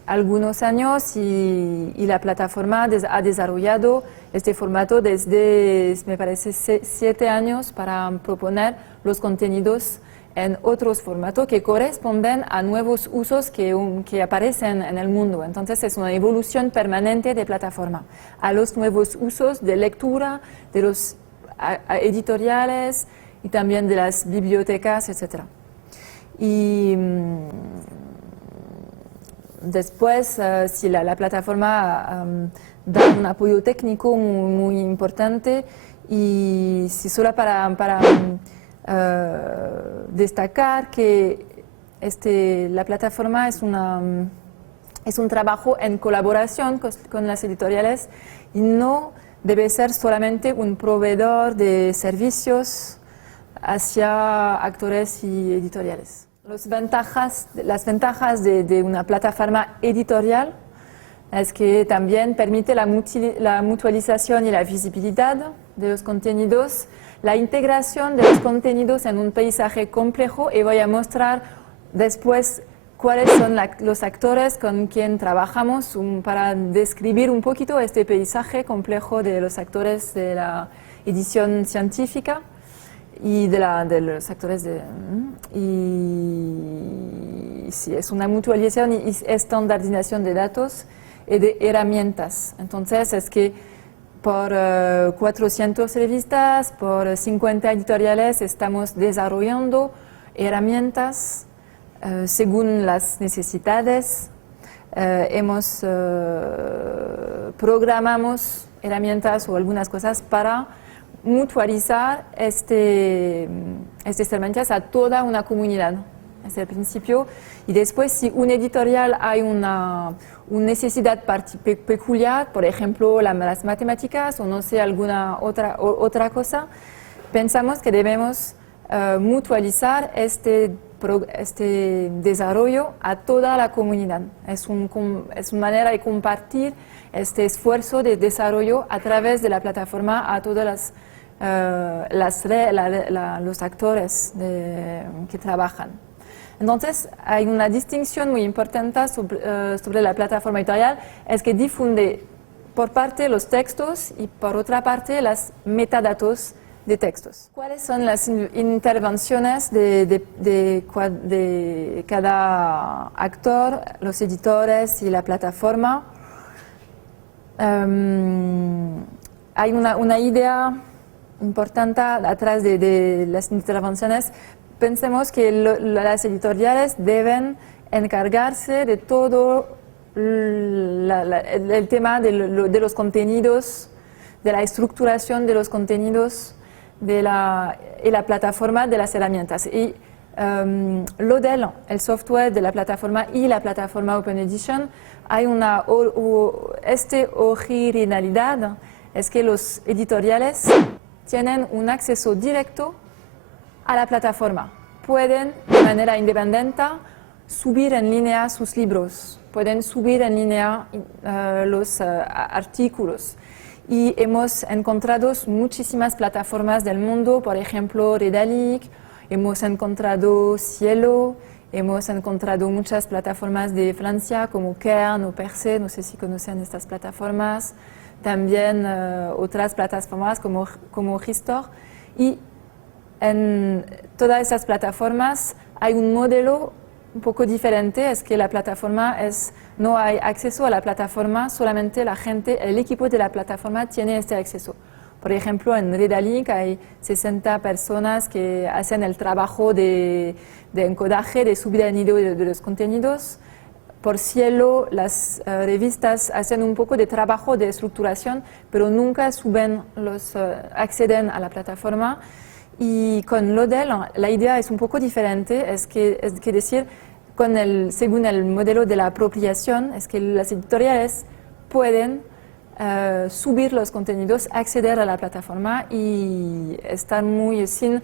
algunos años y la plataforma ha desarrollado este formato desde, me parece, 7 años para proponer los contenidos en otros formatos que corresponden a nuevos usos que aparecen en el mundo. Entonces es una evolución permanente de plataforma a los nuevos usos de lectura, de los editoriales y también de las bibliotecas, etc. Y después, si la plataforma da un apoyo técnico muy importante, y si solo para destacar que la plataforma es un trabajo en colaboración con las editoriales y no debe ser solamente un proveedor de servicios hacia actores y editoriales. Las ventajas de una plataforma editorial es que también permite la mutualización y la visibilidad de los contenidos, la integración de los contenidos en un paisaje complejo, y voy a mostrar después cuáles son los actores con quien trabajamos para describir un poquito este paisaje complejo de los actores de la edición científica y de los actores y sí, es una mutualización y estandarización de datos y de herramientas. Entonces es que por 400 revistas, por 50 editoriales estamos desarrollando herramientas según las necesidades. Programamos herramientas o algunas cosas para mutualizar estas herramientas a toda una comunidad. Es el principio. Y después, si un editorial hay una necesidad peculiar, por ejemplo, las matemáticas o no sé, alguna otra cosa, pensamos que debemos mutualizar este desarrollo a toda la comunidad. Es una manera de compartir este esfuerzo de desarrollo a través de la plataforma a todos los actores que trabajan. Entonces, hay una distinción muy importante sobre la plataforma editorial, es que difunde por parte los textos y por otra parte los metadatos de textos. ¿Cuáles son las intervenciones de cada actor, los editores y la plataforma? Hay una idea importante atrás de las intervenciones. Pensemos que las editoriales deben encargarse de todo el tema de los contenidos, de la estructuración de los contenidos y la plataforma de las herramientas. Y Lodel, el software de la plataforma y la plataforma Open Edition, hay una originalidad, es que los editoriales tienen un acceso directo a la plataforma. Pueden de manera independiente subir en línea sus libros, pueden subir en línea los artículos. Y hemos encontrado muchísimas plataformas del mundo, por ejemplo Redalic, hemos encontrado Cielo, hemos encontrado muchas plataformas de Francia como Kern o Perse, no sé si conocen estas plataformas. también otras plataformas como Restore. Y en todas esas plataformas hay un modelo un poco diferente, es que la plataforma no hay acceso a la plataforma, solamente la gente, el equipo de la plataforma tiene este acceso. Por ejemplo, en Redalink hay 60 personas que hacen el trabajo de encodaje, de subida de nivel de los contenidos. Por Cielo, las revistas hacen un poco de trabajo de estructuración, pero nunca acceden a la plataforma. Y con Lodel, la idea es un poco diferente, es que decir, según el modelo de la apropiación, es que las editoriales pueden subir los contenidos, acceder a la plataforma y estar sin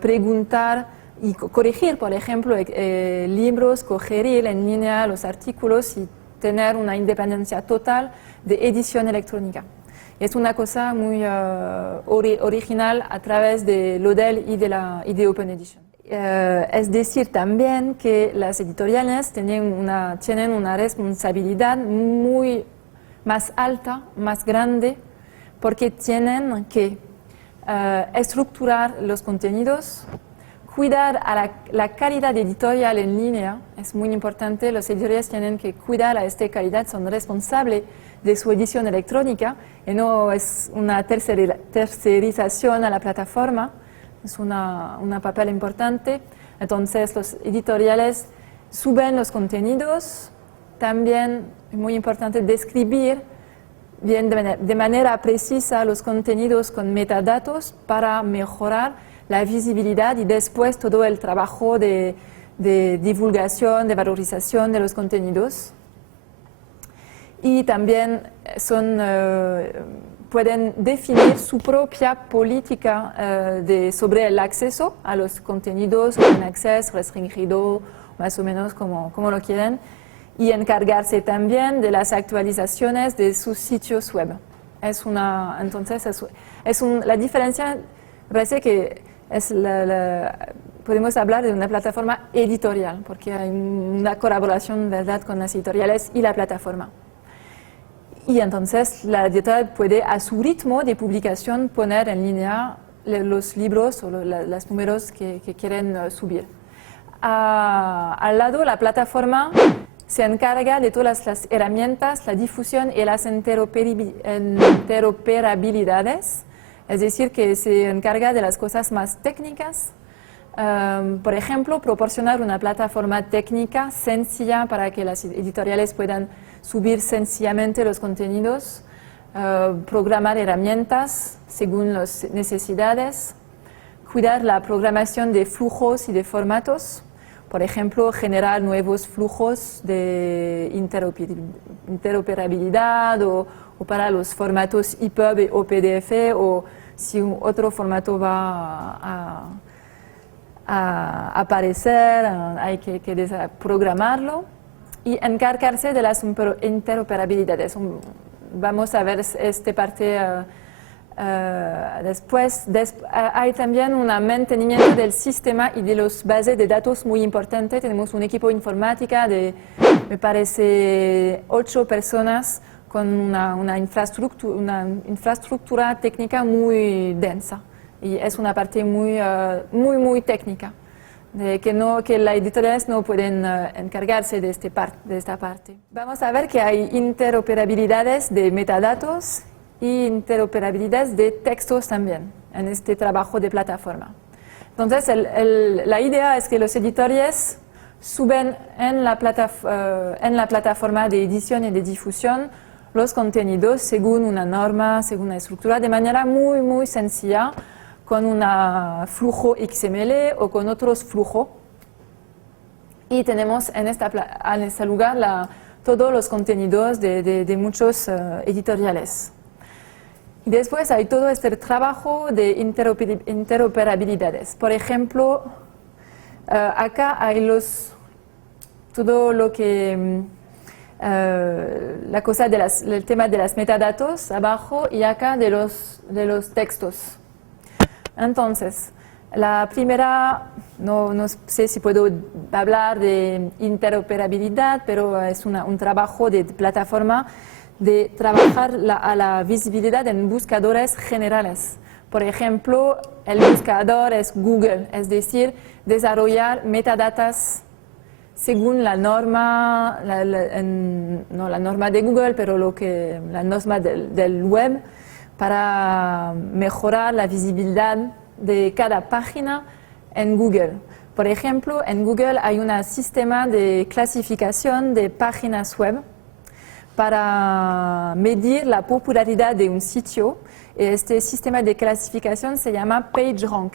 preguntar y corregir, por ejemplo, libros, corregir en línea los artículos y tener una independencia total de edición electrónica. Es una cosa muy original a través de Lodel y de Open Edition. Es decir también que las editoriales tienen una responsabilidad muy más alta, más grande, porque tienen que estructurar los contenidos, cuidar a la calidad editorial en línea, es muy importante, los editores tienen que cuidar a esta calidad, son responsables de su edición electrónica y no es una tercerización a la plataforma, es un papel importante. Entonces los editoriales suben los contenidos, también es muy importante describir bien de manera precisa los contenidos con metadatos para mejorar la visibilidad y después todo el trabajo de divulgación, de valorización de los contenidos. Y también pueden definir su propia política sobre el acceso a los contenidos, open access, restringido, más o menos como lo quieren, y encargarse también de las actualizaciones de sus sitios web. La diferencia parece que podemos hablar de una plataforma editorial, porque hay una colaboración, ¿verdad?, con las editoriales y la plataforma. Y entonces la editorial puede, a su ritmo de publicación, poner en línea los libros o los números que quieren subir. Al lado, la plataforma se encarga de todas las herramientas, la difusión y las interoperabilidades, es decir, que se encarga de las cosas más técnicas. Por ejemplo, proporcionar una plataforma técnica sencilla para que las editoriales puedan subir sencillamente los contenidos, programar herramientas según las necesidades, cuidar la programación de flujos y de formatos, por ejemplo, generar nuevos flujos de interoperabilidad o para los formatos EPUB o PDF, o si otro formato va a aparecer, hay que programarlo y encargarse de las interoperabilidades. Vamos a ver esta parte después. Hay también un mantenimiento del sistema y de las bases de datos muy importante. Tenemos un equipo informática de, me parece, 8 personas con una infraestructura técnica muy densa. Y es una parte muy técnica, que las editoriales no pueden encargarse de esta parte. Vamos a ver que hay interoperabilidades de metadatos y interoperabilidades de textos también en este trabajo de plataforma. Entonces, la idea es que los editores suben en la plataforma de edición y de difusión los contenidos según una norma, según una estructura, de manera muy sencilla, con un flujo XML o con otros flujos. Y tenemos en este lugar todos los contenidos de muchos editoriales. Y después hay todo este trabajo de interoperabilidades. Por ejemplo, acá hay todo lo que la cosa el tema de las metadatos abajo y acá de los textos. Entonces, la primera, no sé si puedo hablar de interoperabilidad, pero es un trabajo de plataforma de trabajar a la visibilidad en buscadores generales. Por ejemplo, el buscador es Google, es decir, desarrollar metadatas según la norma, no la norma de Google, pero la norma del web, para mejorar la visibilidad de cada página en Google. Por ejemplo, en Google hay un sistema de clasificación de páginas web para medir la popularidad de un sitio. Este sistema de clasificación se llama PageRank.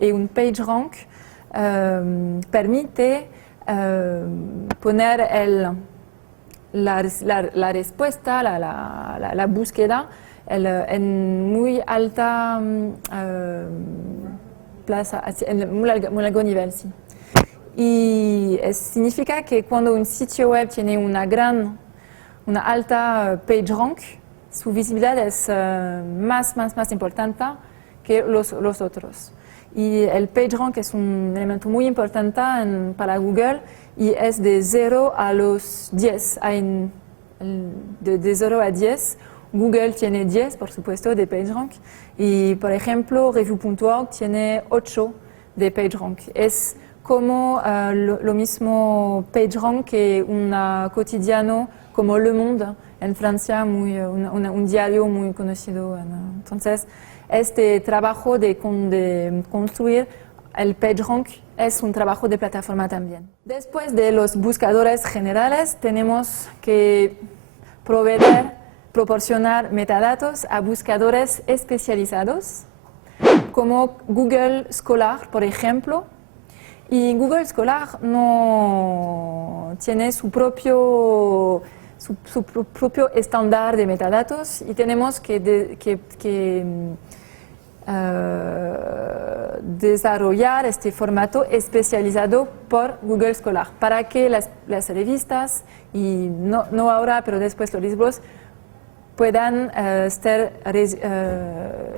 Y un PageRank permite poner la respuesta, la búsqueda en muy alta plaza, en muy largo nivel. Sí. Y significa que cuando un sitio web tiene una alta PageRank, su visibilidad es más importante que los otros. Y el PageRank es un elemento muy importante para Google y es de 0 a los 10. De 0 a 10, Google tiene 10, por supuesto, de PageRank. Y, por ejemplo, Review.org tiene 8 de PageRank. Es como lo mismo PageRank que un cotidiano como Le Monde en Francia, un diario muy conocido. Entonces, este trabajo de construir el PageRank es un trabajo de plataforma también. Después de los buscadores generales, tenemos que proporcionar metadatos a buscadores especializados, como Google Scholar, por ejemplo. Y Google Scholar no tiene su propio estándar de metadatos y tenemos que desarrollar este formato especializado por Google Scholar para que las revistas, y no ahora, pero después los libros, puedan ser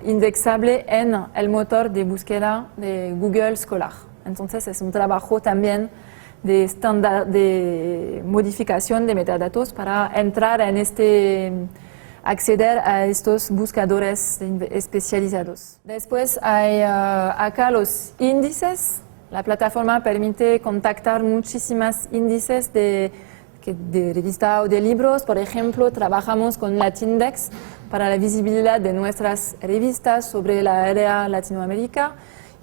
indexables en el motor de búsqueda de Google Scholar. Entonces es un trabajo también de modificación de metadatos para entrar acceder a estos buscadores especializados. Después hay acá los índices. La plataforma permite contactar muchísimas índices de revistas o de libros. Por ejemplo, trabajamos con Latindex para la visibilidad de nuestras revistas sobre la área Latinoamérica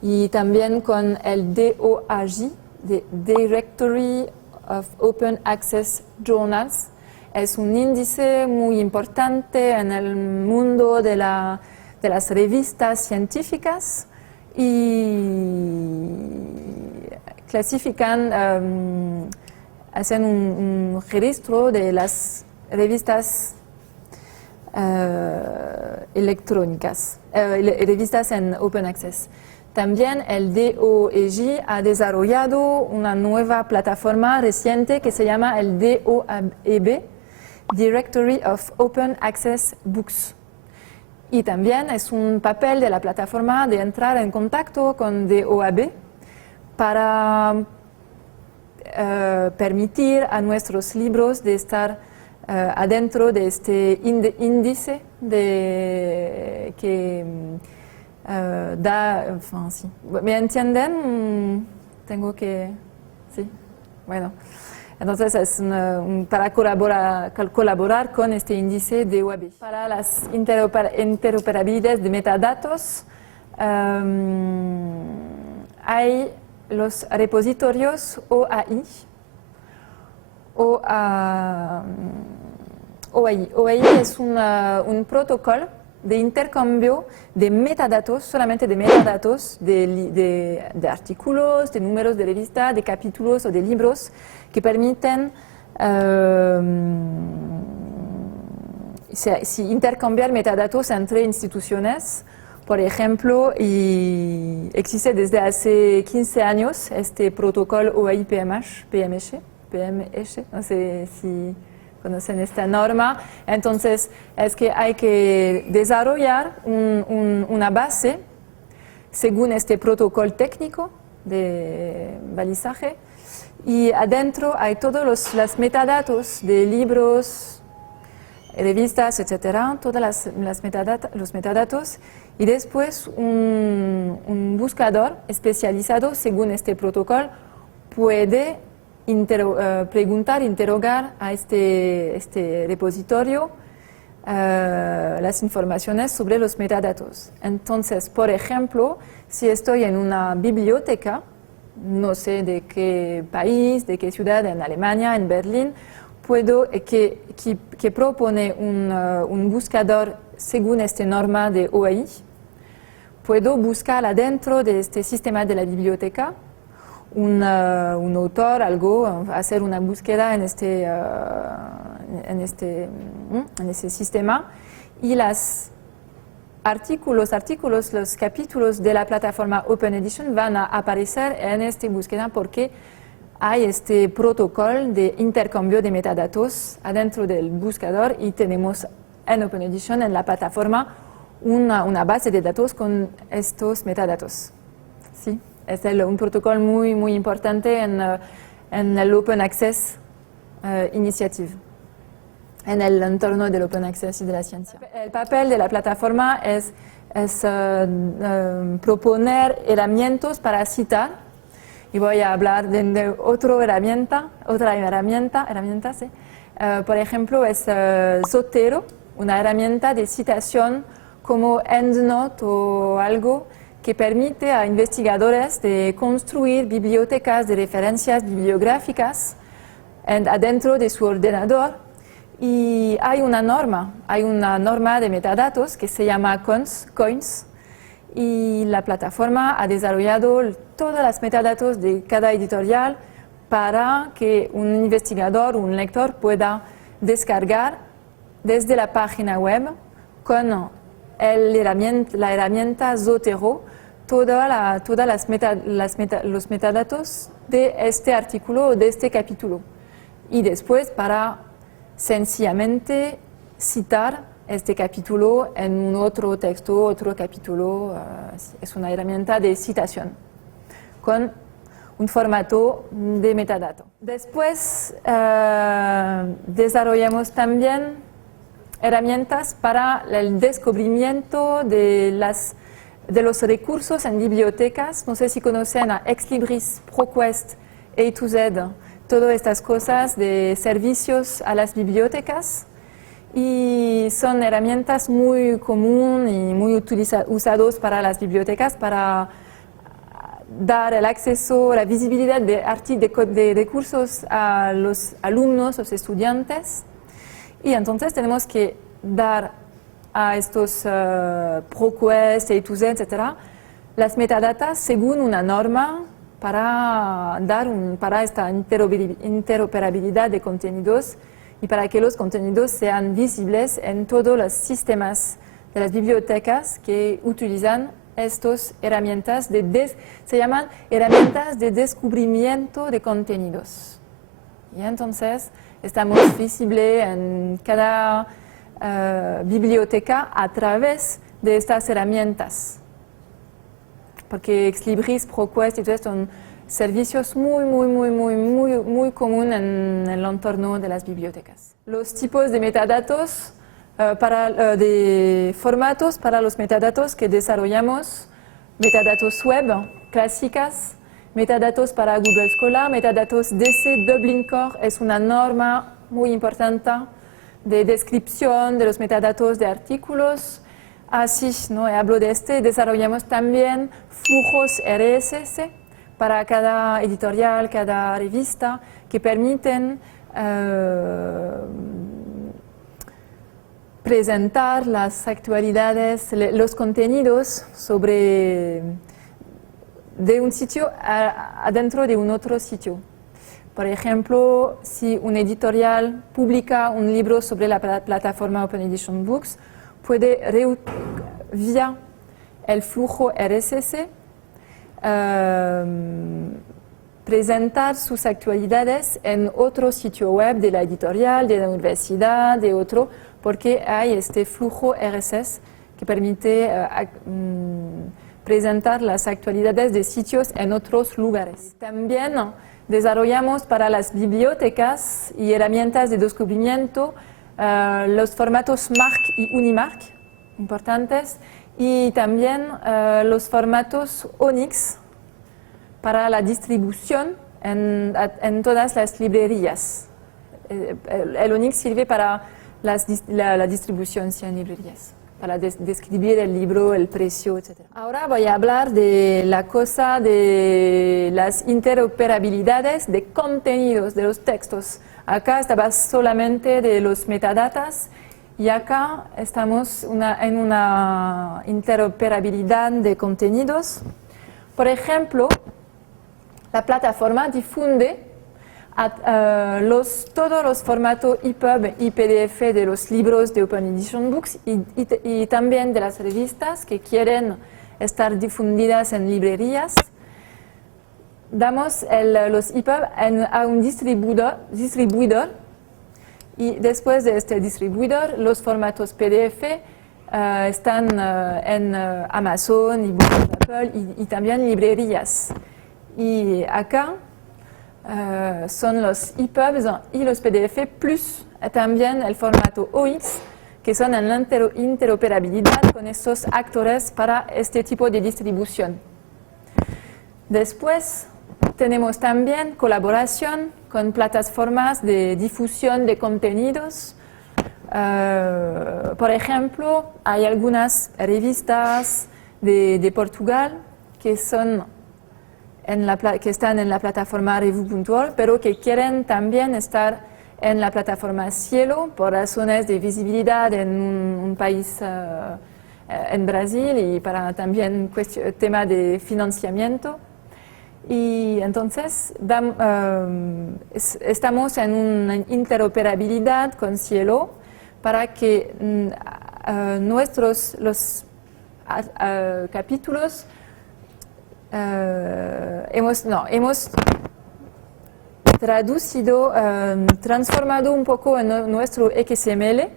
y también con el DOAJ, Directory of Open Access Journals. Es un índice muy importante en el mundo de las revistas científicas y clasifican, hacen un registro de las revistas electrónicas, revistas en Open Access. También el DOAJ ha desarrollado una nueva plataforma reciente que se llama el DOAB, Directory of Open Access Books. Y también es un papel de la plataforma de entrar en contacto con DOAB para permitir a nuestros libros de estar adentro de este índice que sí. ¿Me entienden? Tengo que... Sí, bueno. Entonces es para colaborar con este índice de DOAB. Para las interoperabilidades de metadatos, hay los repositorios OAI. OAI es un protocolo de intercambio de metadatos, solamente de metadatos, de artículos, de números de revista, de capítulos o de libros, que permiten intercambiar metadatos entre instituciones. Por ejemplo, y existe desde hace 15 años este protocolo OAI-PMH, no sé si conocen esta norma. Entonces, es que hay que desarrollar una base según este protocolo técnico de balizaje y adentro hay todos los metadatos de libros, revistas, etcétera, todos los metadatos, y después un buscador especializado según este protocolo puede preguntar, interrogar a este repositorio las informaciones sobre los metadatos. Entonces, por ejemplo, si estoy en una biblioteca, no sé de qué país, de qué ciudad, en Alemania, en Berlín, puedo que propone un buscador según esta norma de OAI, puedo buscar adentro de este sistema de la biblioteca un autor, algo, hacer una búsqueda en este sistema, y los capítulos de la plataforma Open Edition van a aparecer en esta búsqueda porque hay este protocolo de intercambio de metadatos adentro del buscador, y tenemos en Open Edition, en la plataforma, una base de datos con estos metadatos. ¿Sí? Es un protocolo muy, muy importante en el Open Access Initiative, en el entorno del Open Access y de la ciencia. El papel de la plataforma es proponer herramientas para citar, y voy a hablar de otra herramienta, ¿sí? Por ejemplo, es Zotero, una herramienta de citación como EndNote o algo que permite a investigadores de construir bibliotecas de referencias bibliográficas adentro de su ordenador. Y hay una norma de metadatos que se llama COINS, y la plataforma ha desarrollado todos los metadatos de cada editorial para que un investigador, un lector pueda descargar desde la página web con la herramienta Zotero todos los metadatos de este artículo o de este capítulo, y después para sencillamente citar este capítulo en un otro texto, otro capítulo. Es una herramienta de citación con un formato de metadato. Después desarrollamos también herramientas para el descubrimiento de los recursos en bibliotecas. No sé si conocen a Exlibris, ProQuest, A2Z, todas estas cosas de servicios a las bibliotecas. Y son herramientas muy comunes y muy usadas para las bibliotecas para dar el acceso, la visibilidad de recursos a los alumnos, los estudiantes. Y entonces tenemos que dar a estos ProQuest, A2Z, etc., las metadatas según una norma para esta interoperabilidad de contenidos y para que los contenidos sean visibles en todos los sistemas de las bibliotecas que utilizan estas herramientas se llaman herramientas de descubrimiento de contenidos. Y entonces estamos visibles en cada biblioteca a través de estas herramientas, porque Exlibris, ProQuest y todo esto son servicios muy comunes en el entorno de las bibliotecas. Los tipos de metadatos, de formatos para los metadatos que desarrollamos: metadatos web clásicas, metadatos para Google Scholar, metadatos DC. Dublin Core es una norma muy importante de descripción de los metadatos de artículos. Así, ¿no? Hablo de desarrollamos también flujos RSS para cada editorial, cada revista, que permiten presentar las actualidades, los contenidos de un sitio adentro de un otro sitio. Por ejemplo, si un editorial publica un libro sobre la plataforma Open Edition Books, puede vía el flujo RSS presentar sus actualidades en otro sitio web de la editorial, de la universidad, de otro, porque hay este flujo RSS que permite presentar las actualidades de sitios en otros lugares. También desarrollamos para las bibliotecas y herramientas de descubrimiento los formatos MARC y Unimarc, importantes, y también los formatos ONIX para la distribución en todas las librerías. El ONIX sirve para la distribución en librerías, para describir el libro, el precio, etc. Ahora voy a hablar de la cosa de las interoperabilidades de contenidos de los textos. Acá estaba solamente de los metadatas y acá estamos en una interoperabilidad de contenidos. Por ejemplo, la plataforma difunde todos los formatos EPUB y PDF de los libros de Open Edition Books y también de las revistas que quieren estar difundidas en librerías. Damos los EPUB a un distribuidor y después de este distribuidor los formatos PDF están en Amazon y Apple y también librerías. Y acá son los EPUBs y los PDF plus también el formato OX, que son en la interoperabilidad con estos actores para este tipo de distribución. Después tenemos también colaboración con plataformas de difusión de contenidos. Por ejemplo, hay algunas revistas de Portugal que están en la plataforma Review.org, pero que quieren también estar en la plataforma Cielo por razones de visibilidad en un país, en Brasil, y para también tema de financiamiento. Y entonces estamos en una interoperabilidad con Cielo para que los capítulos hemos traducido, transformado un poco en nuestro XML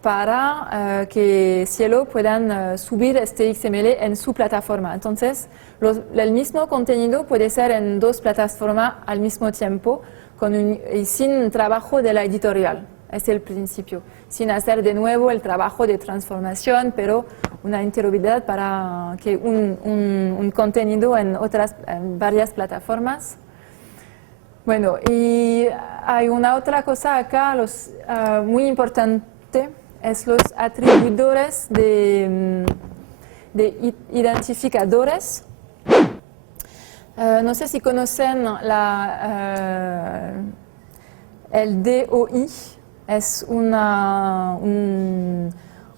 para que Cielo puedan subir este XML en su plataforma. Entonces, el mismo contenido puede ser en dos plataformas al mismo tiempo y sin trabajo de la editorial. Es el principio, sin hacer de nuevo el trabajo de transformación, pero una interoperabilidad para que un contenido en varias plataformas. Bueno, y hay una otra cosa acá muy importante, es los atribuidores de identificadores. No sé si conocen el DOI. Es un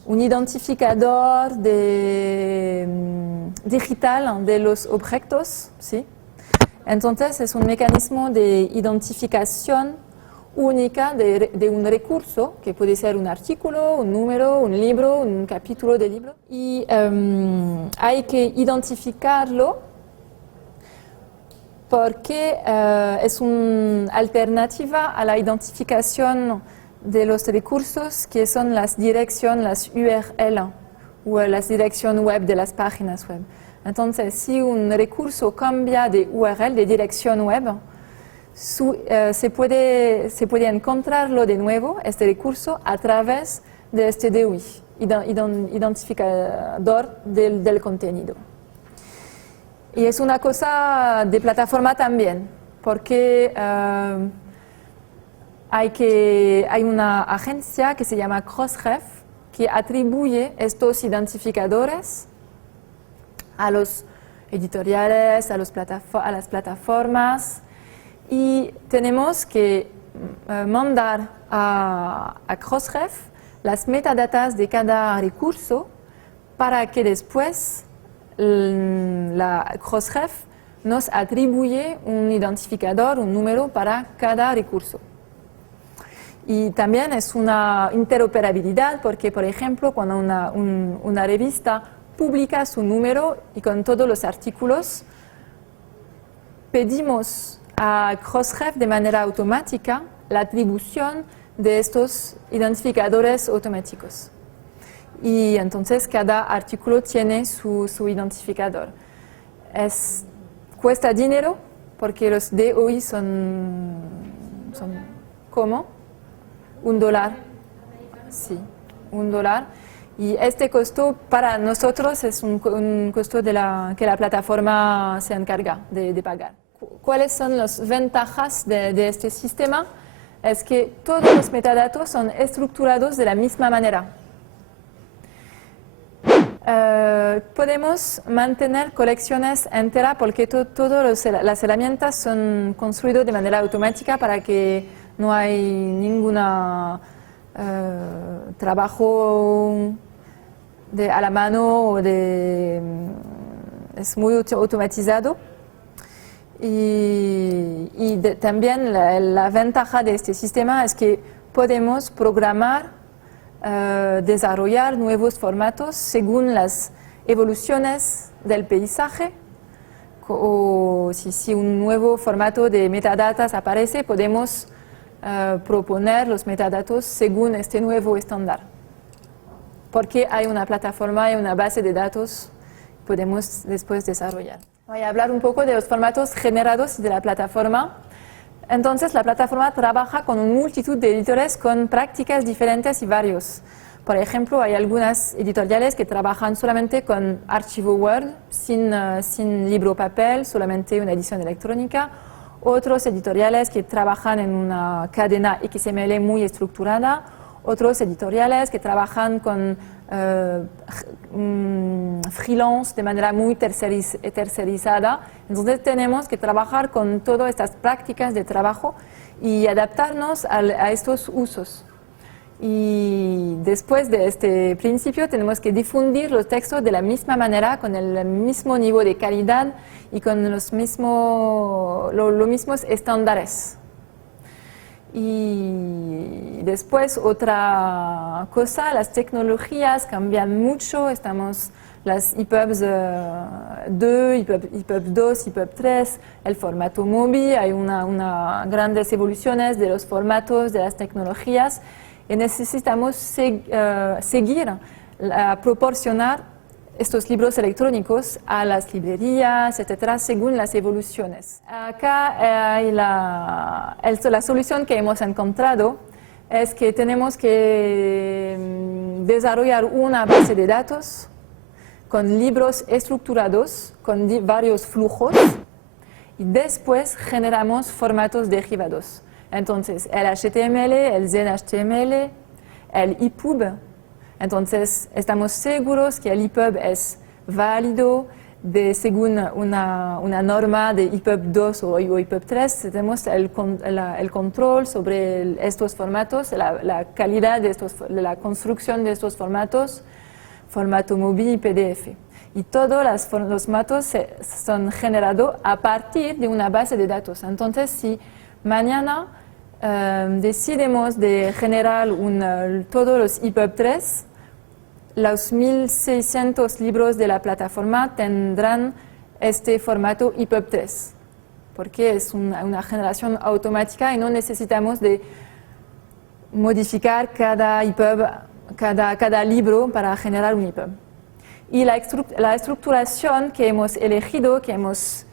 identificador digital de los objetos, ¿sí? Entonces es un mecanismo de identificación única de un recurso, que puede ser un artículo, un número, un libro, un capítulo de libro. Y hay que identificarlo porque es una alternativa a la identificación de los recursos que son las direcciones, las URL o las direcciones web de las páginas web. Entonces, si un recurso cambia de URL, de dirección web, se puede encontrarlo de nuevo, este recurso, a través de este DOI, identificador del contenido. Y es una cosa de plataforma también, porque hay una agencia que se llama Crossref que atribuye estos identificadores a los editoriales, a las plataformas, y tenemos que mandar a Crossref las metadatas de cada recurso para que después la Crossref nos atribuye un identificador, un número para cada recurso. Y también es una interoperabilidad porque, por ejemplo, cuando una revista publica su número y con todos los artículos, pedimos a Crossref de manera automática la atribución de estos identificadores automáticos. Y entonces cada artículo tiene su identificador. Cuesta dinero porque los DOI son ¿cómo? $1. Sí, $1. Y este costo para nosotros es un costo que la plataforma se encarga de pagar. ¿Cuáles son las ventajas de este sistema? Es que todos los metadatos son estructurados de la misma manera. Podemos mantener colecciones enteras porque todas las herramientas son construidas de manera automática para que no hay ningún trabajo a la mano es muy automatizado. Y también la ventaja de este sistema es que podemos programar, desarrollar nuevos formatos según las evoluciones del paisaje. O si un nuevo formato de metadatos aparece, podemos proponer los metadatos según este nuevo estándar. Porque hay una plataforma y una base de datos que podemos después desarrollar. Voy a hablar un poco de los formatos generados de la plataforma. Entonces, la plataforma trabaja con una multitud de editores con prácticas diferentes y varios. Por ejemplo, hay algunas editoriales que trabajan solamente con archivo Word, sin libro papel, solamente una edición electrónica. Otros editoriales que trabajan en una cadena XML muy estructurada. Otros editoriales que trabajan con freelance de manera muy tercerizada. Entonces tenemos que trabajar con todas estas prácticas de trabajo y adaptarnos a estos usos. Y después de este principio tenemos que difundir los textos de la misma manera, con el mismo nivel de calidad y con los mismos estándares. Y después otra cosa, las tecnologías cambian mucho, las EPUBs 2, EPUB 2, EPUB 3, el formato móvil, hay una grandes evoluciones de los formatos, de las tecnologías y necesitamos seguir a proporcionar estos libros electrónicos a las librerías, etcétera, según las evoluciones. Acá hay la solución que hemos encontrado es que tenemos que desarrollar una base de datos con libros estructurados, con varios flujos, y después generamos formatos derivados. Entonces, el HTML, el ZenHTML, el EPUB. Entonces, estamos seguros que el EPUB es válido según una norma de EPUB 2 o EPUB 3. Tenemos el control sobre estos formatos, la calidad de la construcción de estos formatos, formato móvil y PDF. Y todos los formatos son generados a partir de una base de datos. Entonces, si mañana decidimos de generar todos los EPUB 3, los 1.600 libros de la plataforma tendrán este formato EPUB 3, porque es una generación automática y no necesitamos de modificar cada EPUB, cada libro para generar un EPUB. Y la estructuración que hemos elegido, que hemos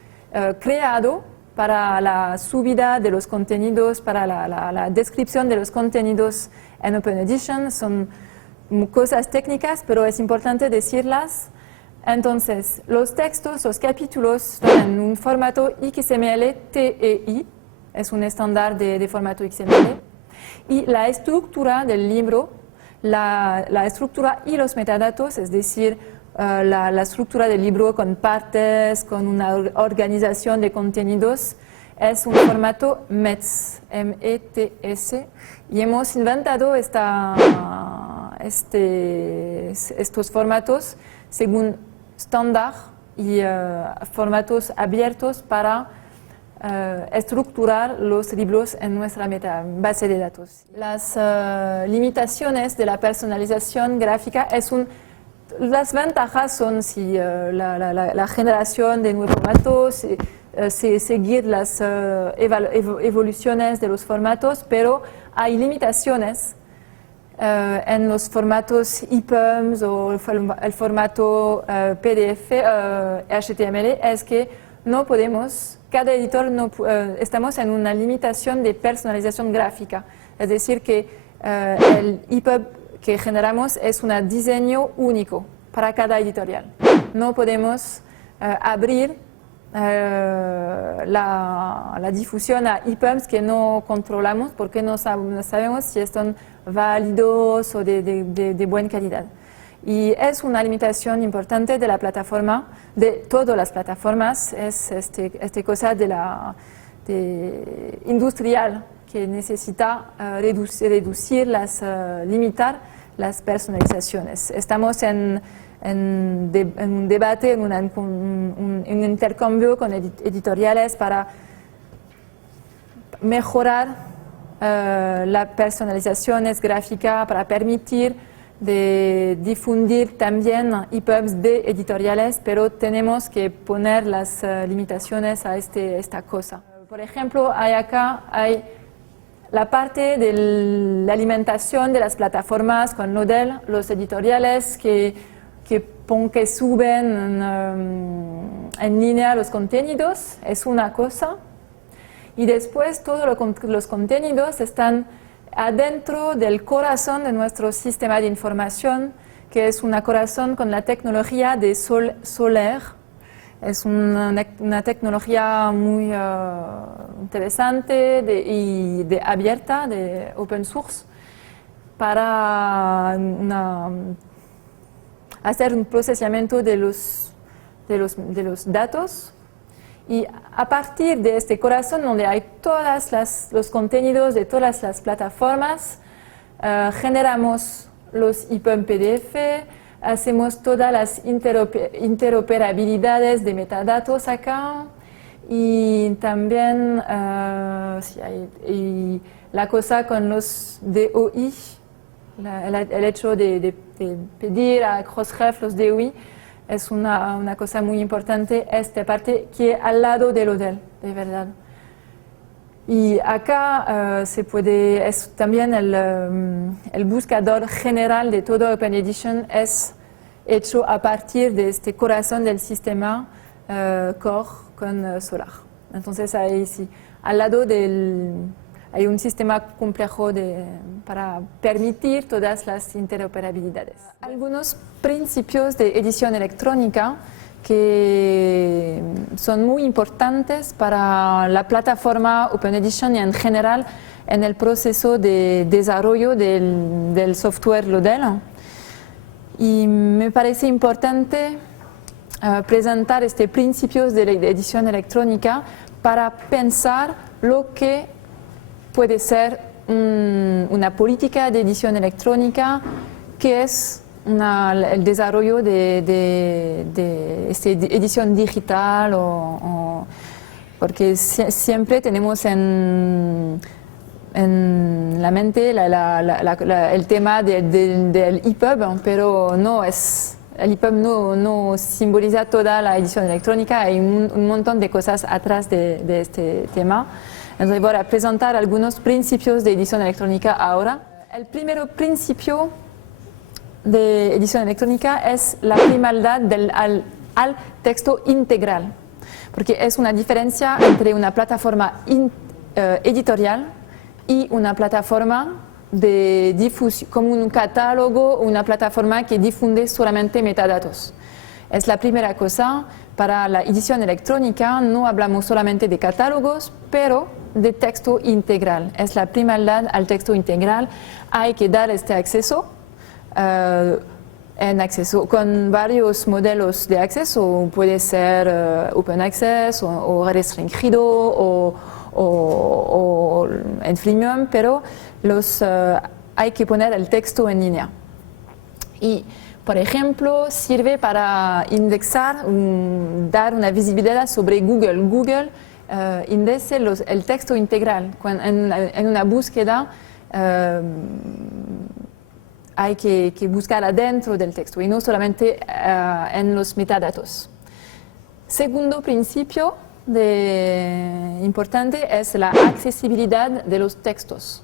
creado para la subida de los contenidos, para la descripción de los contenidos en Open Edition, son cosas técnicas, pero es importante decirlas. Entonces, los textos, los capítulos son en un formato XML TEI, es un estándar de formato XML, y la estructura del libro, la estructura y los metadatos, es decir, la estructura del libro con partes, con una organización de contenidos, es un formato METS, M-E-T-S, y hemos inventado estos formatos según estándar y formatos abiertos para estructurar los libros en nuestra base de datos. Las limitaciones de la personalización gráfica las ventajas son la generación de nuevos formatos, seguir las evoluciones de los formatos, pero hay limitaciones en los formatos EPUB o el formato PDF, HTML, es que no podemos, cada editor estamos en una limitación de personalización gráfica. Es decir, que el EPUB que generamos es un diseño único para cada editorial. No podemos abrir la difusión a EPUBs que no controlamos porque no sabemos si son válidos o de buena calidad. Y es una limitación importante de la plataforma, de todas las plataformas, es esta cosa industrial que necesita reducir, limitar las personalizaciones. Estamos en un debate, en un intercambio con editoriales para mejorar la personalización gráfica, para permitir de difundir también EPUBs de editoriales, pero tenemos que poner las limitaciones a esta cosa. Por ejemplo, acá hay la parte de la alimentación de las plataformas con Lodel, los editoriales que suben en línea los contenidos, es una cosa. Y después todos los contenidos están adentro del corazón de nuestro sistema de información, que es un corazón con la tecnología de Solr. Es una tecnología muy interesante y abierta, de open source, para hacer un procesamiento de los datos. Y a partir de este corazón, donde hay todos los contenidos de todas las plataformas, generamos los EPUB PDF, hacemos todas las interoperabilidades de metadatos acá, y también y la cosa con los DOI, el hecho de pedir a Crossref los DOI, es una cosa muy importante, esta parte que al lado del Lodel, de verdad. Y acá es también el buscador general de todo Open Edition es hecho a partir de este corazón del sistema Core con Solr. Entonces ahí sí, al lado hay un sistema complejo para permitir todas las interoperabilidades. Algunos principios de edición electrónica que son muy importantes para la plataforma Open Edition y en general en el proceso de desarrollo del software Lodel. Y me parece importante presentar estos principios de la edición electrónica para pensar lo que puede ser una política de edición electrónica, que es el desarrollo de esta edición digital, porque siempre tenemos en la mente el tema del EPUB, pero el EPUB no simboliza toda la edición electrónica, hay un montón de cosas atrás de este tema. Entonces voy a presentar algunos principios de edición electrónica ahora. El primer principio de edición electrónica es la primaldad al texto integral, porque es una diferencia entre una plataforma editorial y una plataforma de difusión, como un catálogo o una plataforma que difunde solamente metadatos. Es la primera cosa. Para la edición electrónica no hablamos solamente de catálogos, pero de texto integral. Es la primaldad al texto integral. Hay que dar este acceso, con varios modelos de acceso. Puede ser Open Access o restringido o en freemium, pero hay que poner el texto en línea. Y por ejemplo, sirve para indexar, dar una visibilidad sobre Google. Google indexa el texto integral. En una búsqueda hay que buscar adentro del texto y no solamente en los metadatos. Segundo principio importante es la accesibilidad de los textos.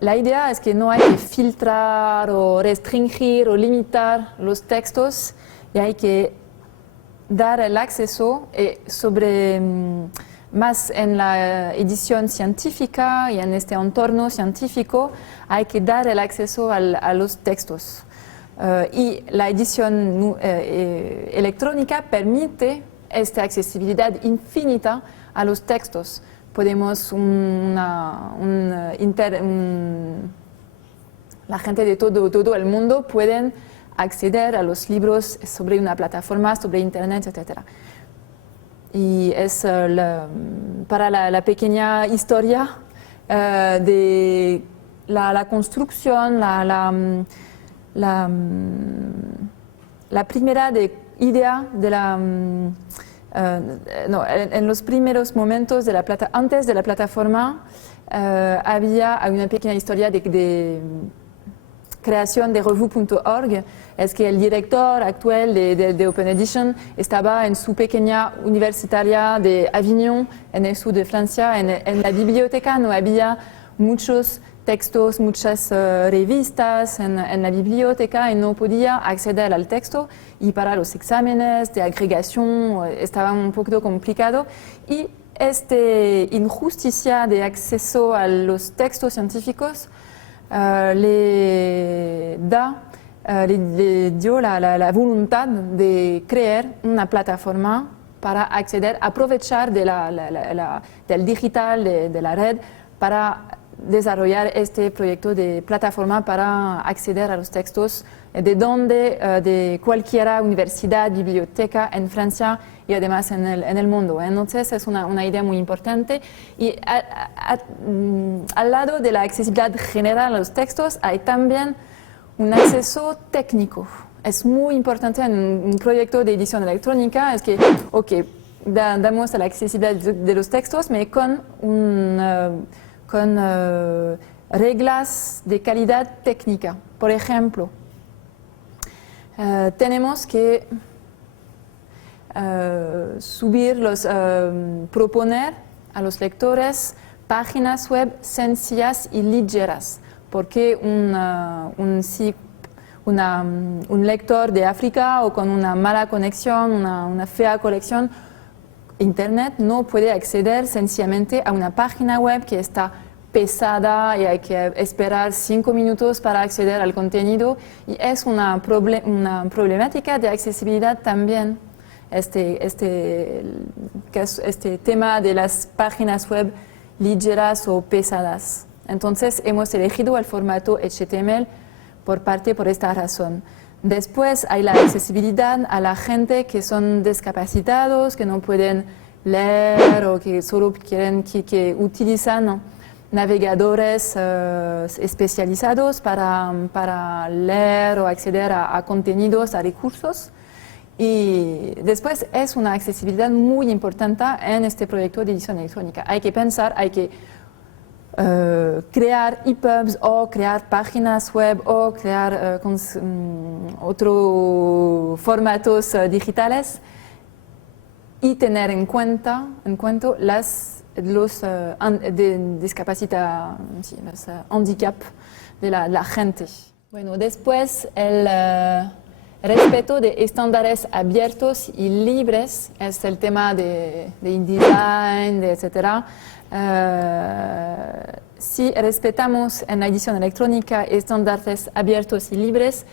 La idea es que no hay que filtrar o restringir o limitar los textos, y hay que dar el acceso sobre más en la edición científica y en este entorno científico hay que dar el acceso a los textos. Y la edición electrónica permite esta accesibilidad infinita a los textos. Podemos la gente de todo el mundo pueden acceder a los libros sobre una plataforma, sobre internet, etc. Y es para la pequeña historia de la construcción, la primera idea de en los primeros momentos antes de la plataforma había una pequeña historia de creación de revue.org. Es que el director actual de Open Edition estaba en su pequeña universitaria de Avignon, en el sur de Francia. En la biblioteca no había muchos textos, muchas revistas en la biblioteca y no podía acceder al texto, y para los exámenes de agregación estaba un poco complicado, y esta injusticia de acceso a los textos científicos le dio la voluntad de crear una plataforma para acceder, aprovechar del digital, de la red, para desarrollar este proyecto de plataforma para acceder a los textos de cualquier universidad, biblioteca en Francia y además en el mundo. Entonces es una idea muy importante, y al lado de la accesibilidad general a los textos hay también un acceso técnico. Es muy importante en un proyecto de edición electrónica, es que, damos la accesibilidad de los textos, pero con reglas de calidad técnica. Por ejemplo, tenemos que proponer a los lectores páginas web sencillas y ligeras, porque un lector de África o con una mala conexión, una fea conexión Internet, no puede acceder sencillamente a una página web que está pesada y hay que esperar 5 minutos para acceder al contenido, y es una problemática de accesibilidad también. Este tema de las páginas web ligeras o pesadas. Entonces hemos elegido el formato HTML por esta razón. Después hay la accesibilidad a la gente que son discapacitados, que no pueden leer o que solo que utilizan navegadores especializados para leer o acceder a contenidos, a recursos. Y después es una accesibilidad muy importante en este proyecto de edición electrónica. Hay que pensar, hay que crear EPUBs o crear páginas web o crear otros formatos digitales, y tener en cuenta los discapacidad, los handicap de la gente. Bueno, después el respeto de estándares abiertos y libres es el tema de InDesign, etc. Si respetamos en la edición electrónica estándares abiertos y libres,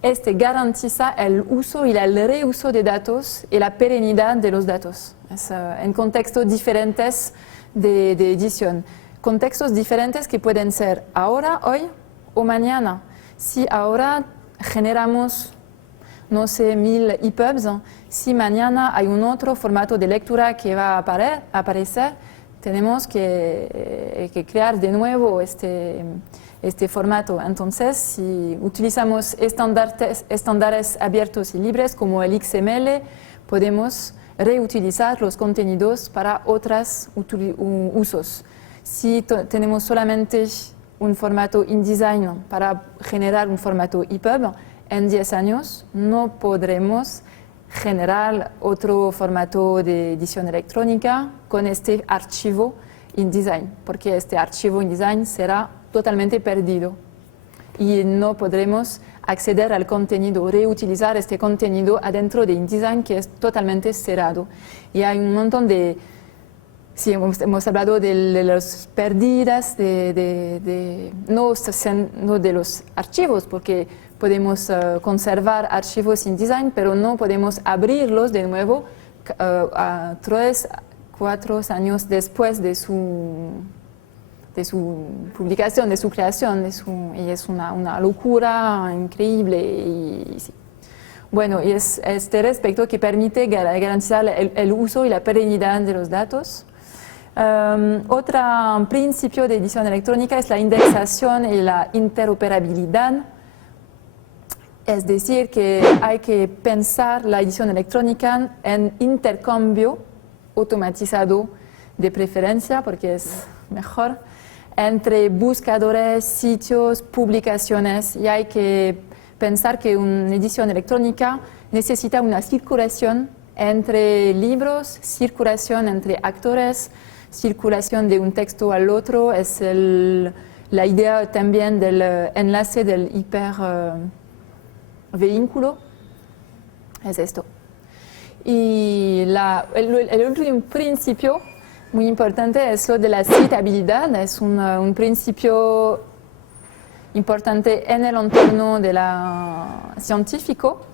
este garantiza el uso y el reuso de datos y la perenidad de los datos. En contextos diferentes de edición. Contextos diferentes que pueden ser ahora, hoy o mañana. Si ahora generamos, no sé, 1000 EPUBs, si mañana hay un otro formato de lectura que va a aparecer, tenemos que crear de nuevo este formato. Entonces, si utilizamos estándares abiertos y libres como el XML, podemos reutilizar los contenidos para otros usos. Si tenemos solamente un formato InDesign para generar un formato EPUB, en 10 años no podremos generar otro formato de edición electrónica con este archivo InDesign, porque este archivo InDesign será totalmente perdido y no podremos acceder al contenido, reutilizar este contenido adentro de InDesign, que es totalmente cerrado. Y hay un montón de Sí, hemos hablado de las pérdidas, no de los archivos, porque podemos conservar archivos InDesign, pero no podemos abrirlos de nuevo 3, 4 años después de su publicación, de su creación, y es una locura increíble. Sí. Bueno, y es este respecto que permite garantizar el uso y la perenidad de los datos. Otro principio de edición electrónica es la indexación y la interoperabilidad. Es decir, que hay que pensar la edición electrónica en intercambio automatizado de preferencia, porque es mejor, entre buscadores, sitios, publicaciones, y hay que pensar que una edición electrónica necesita una circulación entre libros, circulación entre actores, circulación de un texto al otro. Es la idea también del enlace del hipervínculo. Es esto. Y el último principio muy importante es lo de la citabilidad. Es un principio importante en el entorno de científico.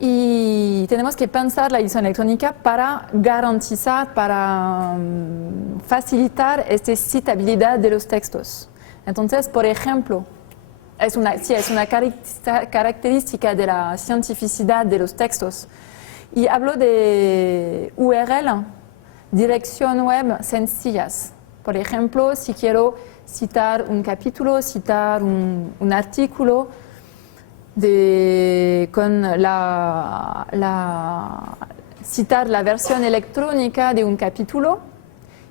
Y tenemos que pensar la edición electrónica para garantizar, para facilitar esta citabilidad de los textos. Entonces, por ejemplo, es una característica de la cientificidad de los textos. Y hablo de URL, dirección web sencillas. Por ejemplo, si quiero citar un capítulo, citar un artículo, citar la versión electrónica de un capítulo,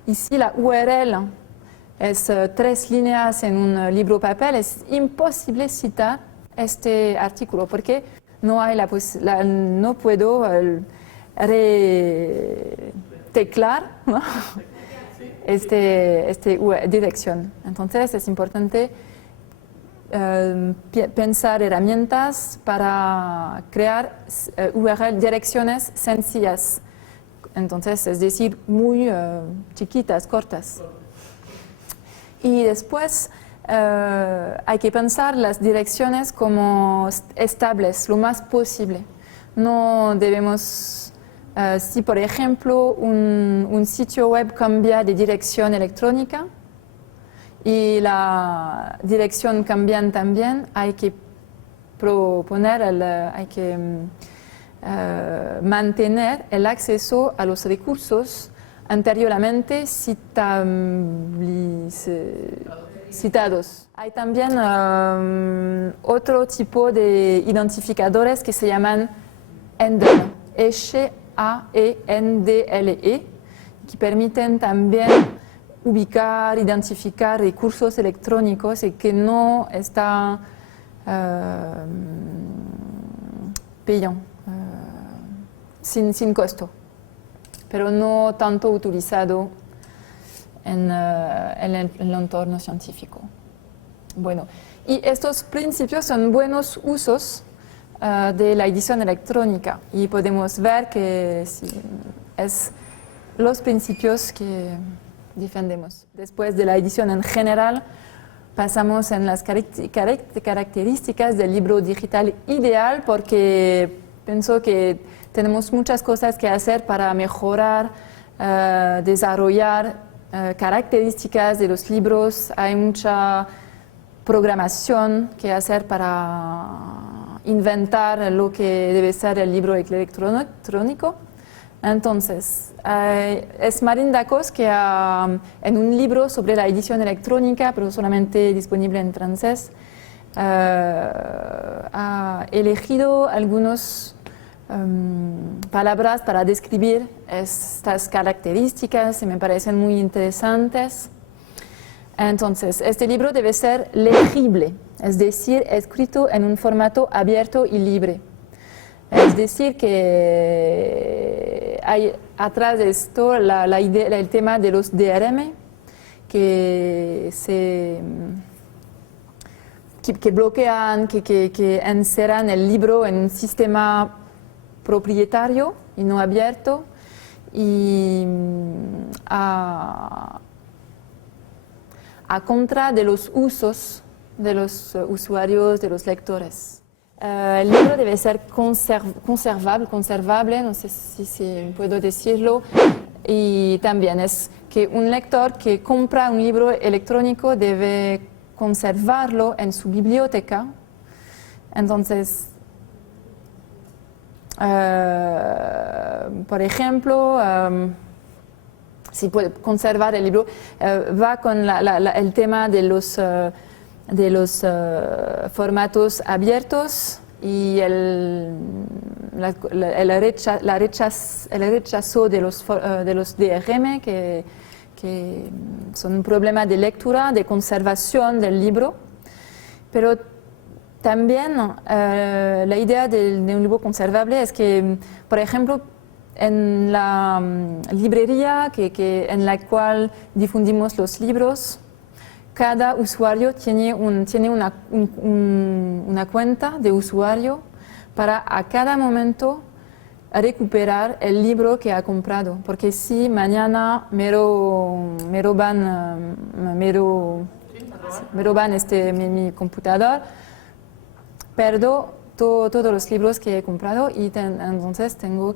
y si la URL es 3 líneas en un libro papel, es imposible citar este artículo, porque no puedo reteclar, ¿no? esta dirección. Entonces es importante pensar herramientas para crear direcciones sencillas, entonces es decir, muy chiquitas, cortas. Y después hay que pensar las direcciones como estables, lo más posible. No debemos, si por ejemplo un sitio web cambia de dirección electrónica, y la dirección cambia también, hay que mantener el acceso a los recursos anteriormente citados. Hay también otro tipo de identificadores que se llaman ENDLE, H-A-E-N-D-L-E, que permiten también ubicar, identificar recursos electrónicos y que no está payant, sin costo, pero no tanto utilizado en el entorno científico. Bueno, y estos principios son buenos usos de la edición electrónica, y podemos ver que es los principios que defendemos. Después de la edición en general, pasamos en las características del libro digital ideal, porque pienso que tenemos muchas cosas que hacer para mejorar, desarrollar características de los libros. Hay mucha programación que hacer para inventar lo que debe ser el libro electrónico. Entonces, es Marine Dacos que en un libro sobre la edición electrónica, pero solamente disponible en francés, ha elegido algunas palabras para describir estas características y me parecen muy interesantes. Entonces, este libro debe ser legible, es decir, escrito en un formato abierto y libre. Es decir, que hay atrás de esto el tema de los DRM que bloquean, que encerran el libro en un sistema propietario y no abierto, y a contra de los usos de los usuarios, de los lectores. El libro debe ser conservable, no sé si puedo decirlo, y también es que un lector que compra un libro electrónico debe conservarlo en su biblioteca. Entonces, por ejemplo, si puede conservar el libro, va con el tema de los formatos abiertos y el rechazo de los DRM, que son un problema de lectura, de conservación del libro. Pero también la idea de un libro conservable es que, por ejemplo, en la librería en la cual difundimos los libros, cada usuario tiene una cuenta de usuario para a cada momento recuperar el libro que ha comprado. Porque si mañana me roban mi computador, pierdo todos los libros que he comprado y entonces tenemos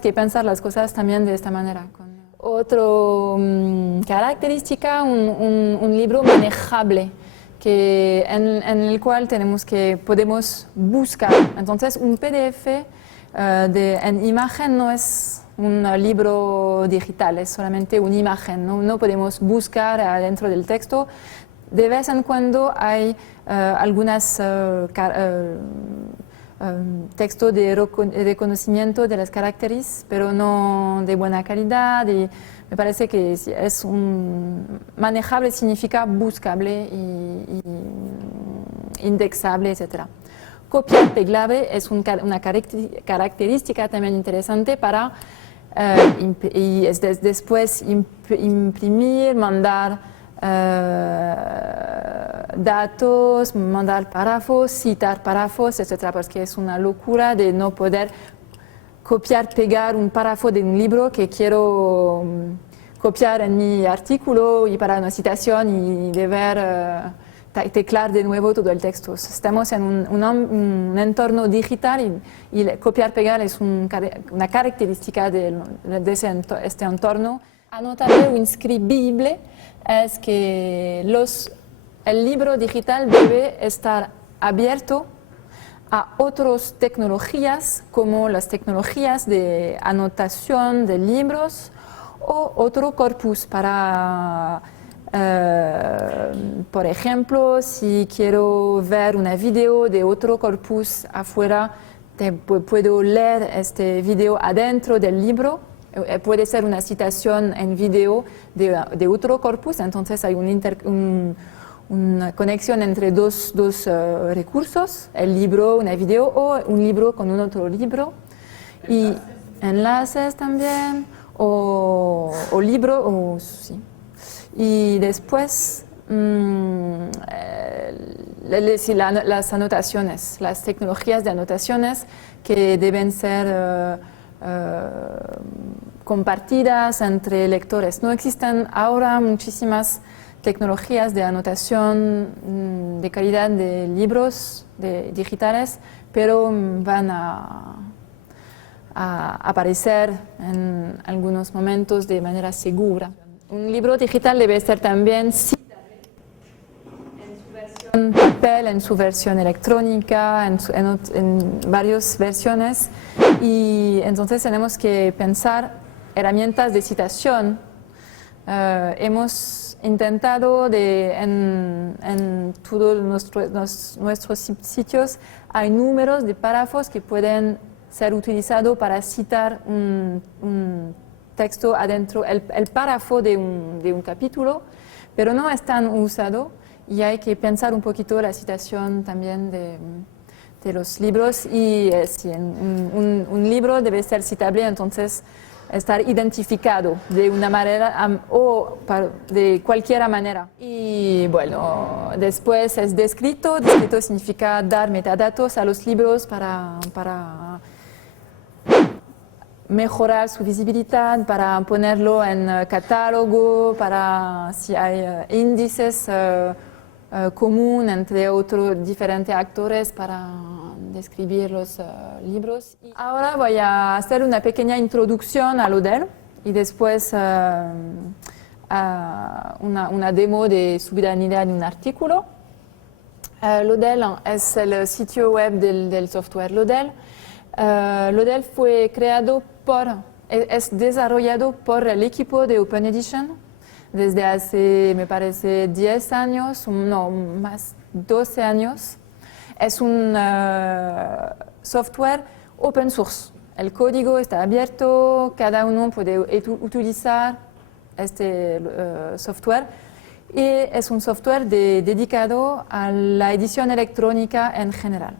que pensar las cosas también de esta manera. Otra característica, un libro manejable, en el cual podemos buscar. Entonces, un PDF en imagen no es un libro digital, es solamente una imagen, no podemos buscar adentro del texto. De vez en cuando hay algunos textos de reconocimiento de los caracteres, pero no de buena calidad, y me parece que es manejable significa buscable y indexable, etc. Copiar-pegable es una característica también interesante para después imprimir, mandar datos, mandar párrafos, citar párrafos, etc. Porque es una locura de no poder copiar, pegar un párrafo de un libro que quiero copiar en mi artículo y para una citación y deber teclar de nuevo todo el texto. Estamos en un entorno digital y copiar, pegar es una característica de este entorno. Anotable o inscribible es que el libro digital debe estar abierto a otras tecnologías como las tecnologías de anotación de libros o otro corpus para, por ejemplo, si quiero ver una video de otro corpus afuera, puedo leer este video adentro del libro. Puede ser una citación en video de otro corpus, entonces hay una conexión entre dos recursos, el libro, una video o un libro con un otro libro. Y enlaces también, o libro, sí. Y después las anotaciones, las tecnologías de anotaciones que deben ser compartidas entre lectores. No existen ahora muchísimas tecnologías de anotación de calidad de libros digitales, pero van a aparecer en algunos momentos de manera segura. Un libro digital debe ser también en papel, en su versión electrónica, en varias versiones, y entonces tenemos que pensar herramientas de citación. Hemos intentado en todos nuestros sitios hay números de párrafos que pueden ser utilizados para citar un texto adentro, el párrafo de un capítulo, pero no están usados. Y hay que pensar un poquito la citación también de los libros, y si un libro debe ser citable, entonces estar identificado de una manera o de cualquier manera. Y bueno, después es descrito. Descrito significa dar metadatos a los libros para mejorar su visibilidad, para ponerlo en catálogo, para si hay índices común entre otros diferentes actores para describir los libros. Ahora voy a hacer una pequeña introducción a Lodel y después una demo de subida de un artículo. Lodel es el sitio web del software Lodel. Lodel fue creado es desarrollado por el equipo de Open Edition desde hace, me parece, 10 años, no, más 12 años. Es un software open source. El código está abierto, cada uno puede utilizar este software y es un software dedicado a la edición electrónica en general.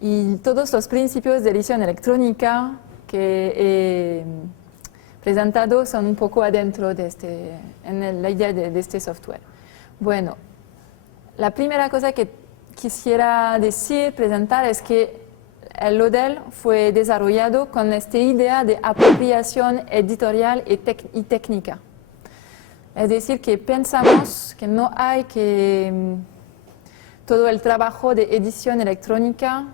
Y todos los principios de edición electrónica que he presentado son un poco adentro de la idea de este software. Bueno, la primera cosa que quisiera presentar, es que el Lodel fue desarrollado con esta idea de apropiación editorial y técnica. Es decir, que pensamos que no hay que todo el trabajo de edición electrónica.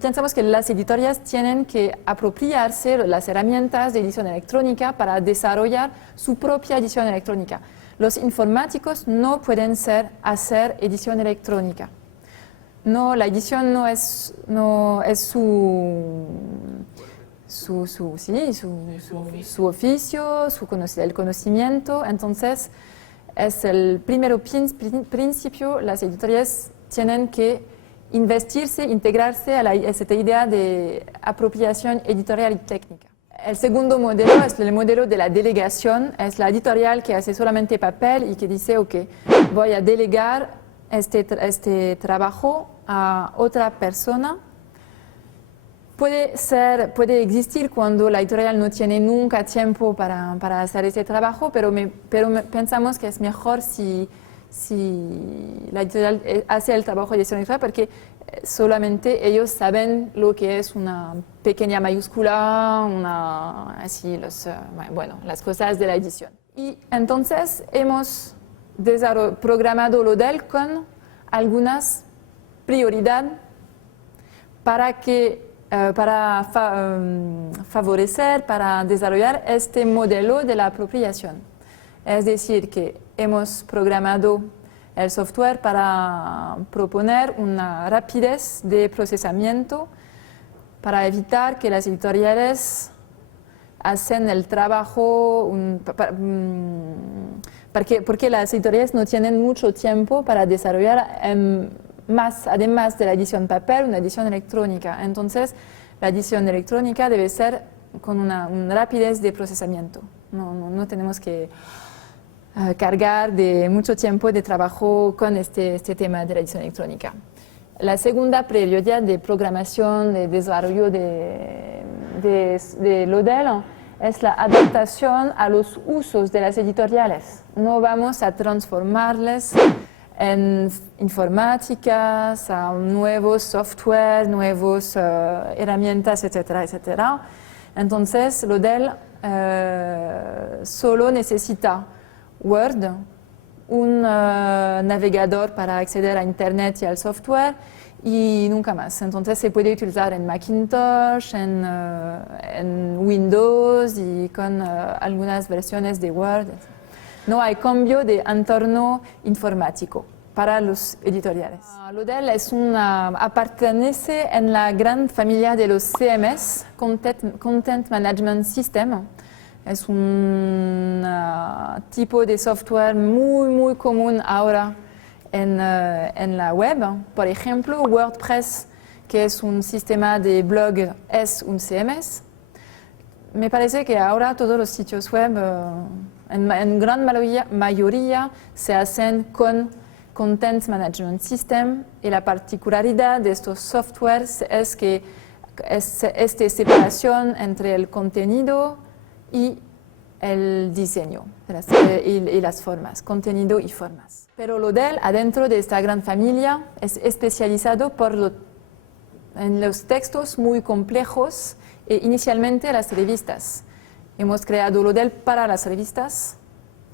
Pensamos que las editoriales tienen que apropiarse las herramientas de edición electrónica para desarrollar su propia edición electrónica. Los informáticos no pueden hacer edición electrónica. No, la edición no es su oficio, el conocimiento. Entonces, es el primer principio, las editoriales tienen que integrarse a esta idea de apropiación editorial y técnica. El segundo modelo es el modelo de la delegación, es la editorial que hace solamente papel y que dice, ok, voy a delegar este trabajo a otra persona. Puede existir cuando la editorial no tiene nunca tiempo para hacer este trabajo, pero pensamos que es mejor si la editorial hace el trabajo de edición electrónica, porque solamente ellos saben lo que es una pequeña mayúscula, las cosas de la edición. Y entonces hemos programado Lodel con algunas prioridades para favorecer, para desarrollar este modelo de la apropiación. Es decir, que hemos programado el software para proponer una rapidez de procesamiento para evitar que las editoriales hacen el trabajo, porque las editoriales no tienen mucho tiempo para desarrollar además de la edición papel, una edición electrónica. Entonces, la edición electrónica debe ser con una rapidez de procesamiento. No tenemos que cargar de mucho tiempo de trabajo con este tema de la edición electrónica. La segunda prioridad de programación, de desarrollo de Lodel es la adaptación a los usos de las editoriales. No vamos a transformarles en informáticas, a nuevos software, nuevas herramientas, etcétera, etcétera. Entonces, Lodel solo necesita Word, un navegador para acceder a Internet y al software y nunca más. Entonces se puede utilizar en Macintosh, en Windows y con algunas versiones de Word. No hay cambio de entorno informático para los editoriales. Lodel pertenece en la gran familia de los CMS, Content Management System. Es un tipo de software muy común ahora en la web. Por ejemplo, WordPress, que es un sistema de blog, es un CMS. Me parece que ahora todos los sitios web, en gran mayoría, se hacen con Content Management System, y la particularidad de estos softwares es que es esta separación entre el contenido y el diseño y las formas, contenido y formas. Pero Lodel, adentro de esta gran familia, es especializado por en los textos muy complejos e inicialmente las revistas. Hemos creado Lodel para las revistas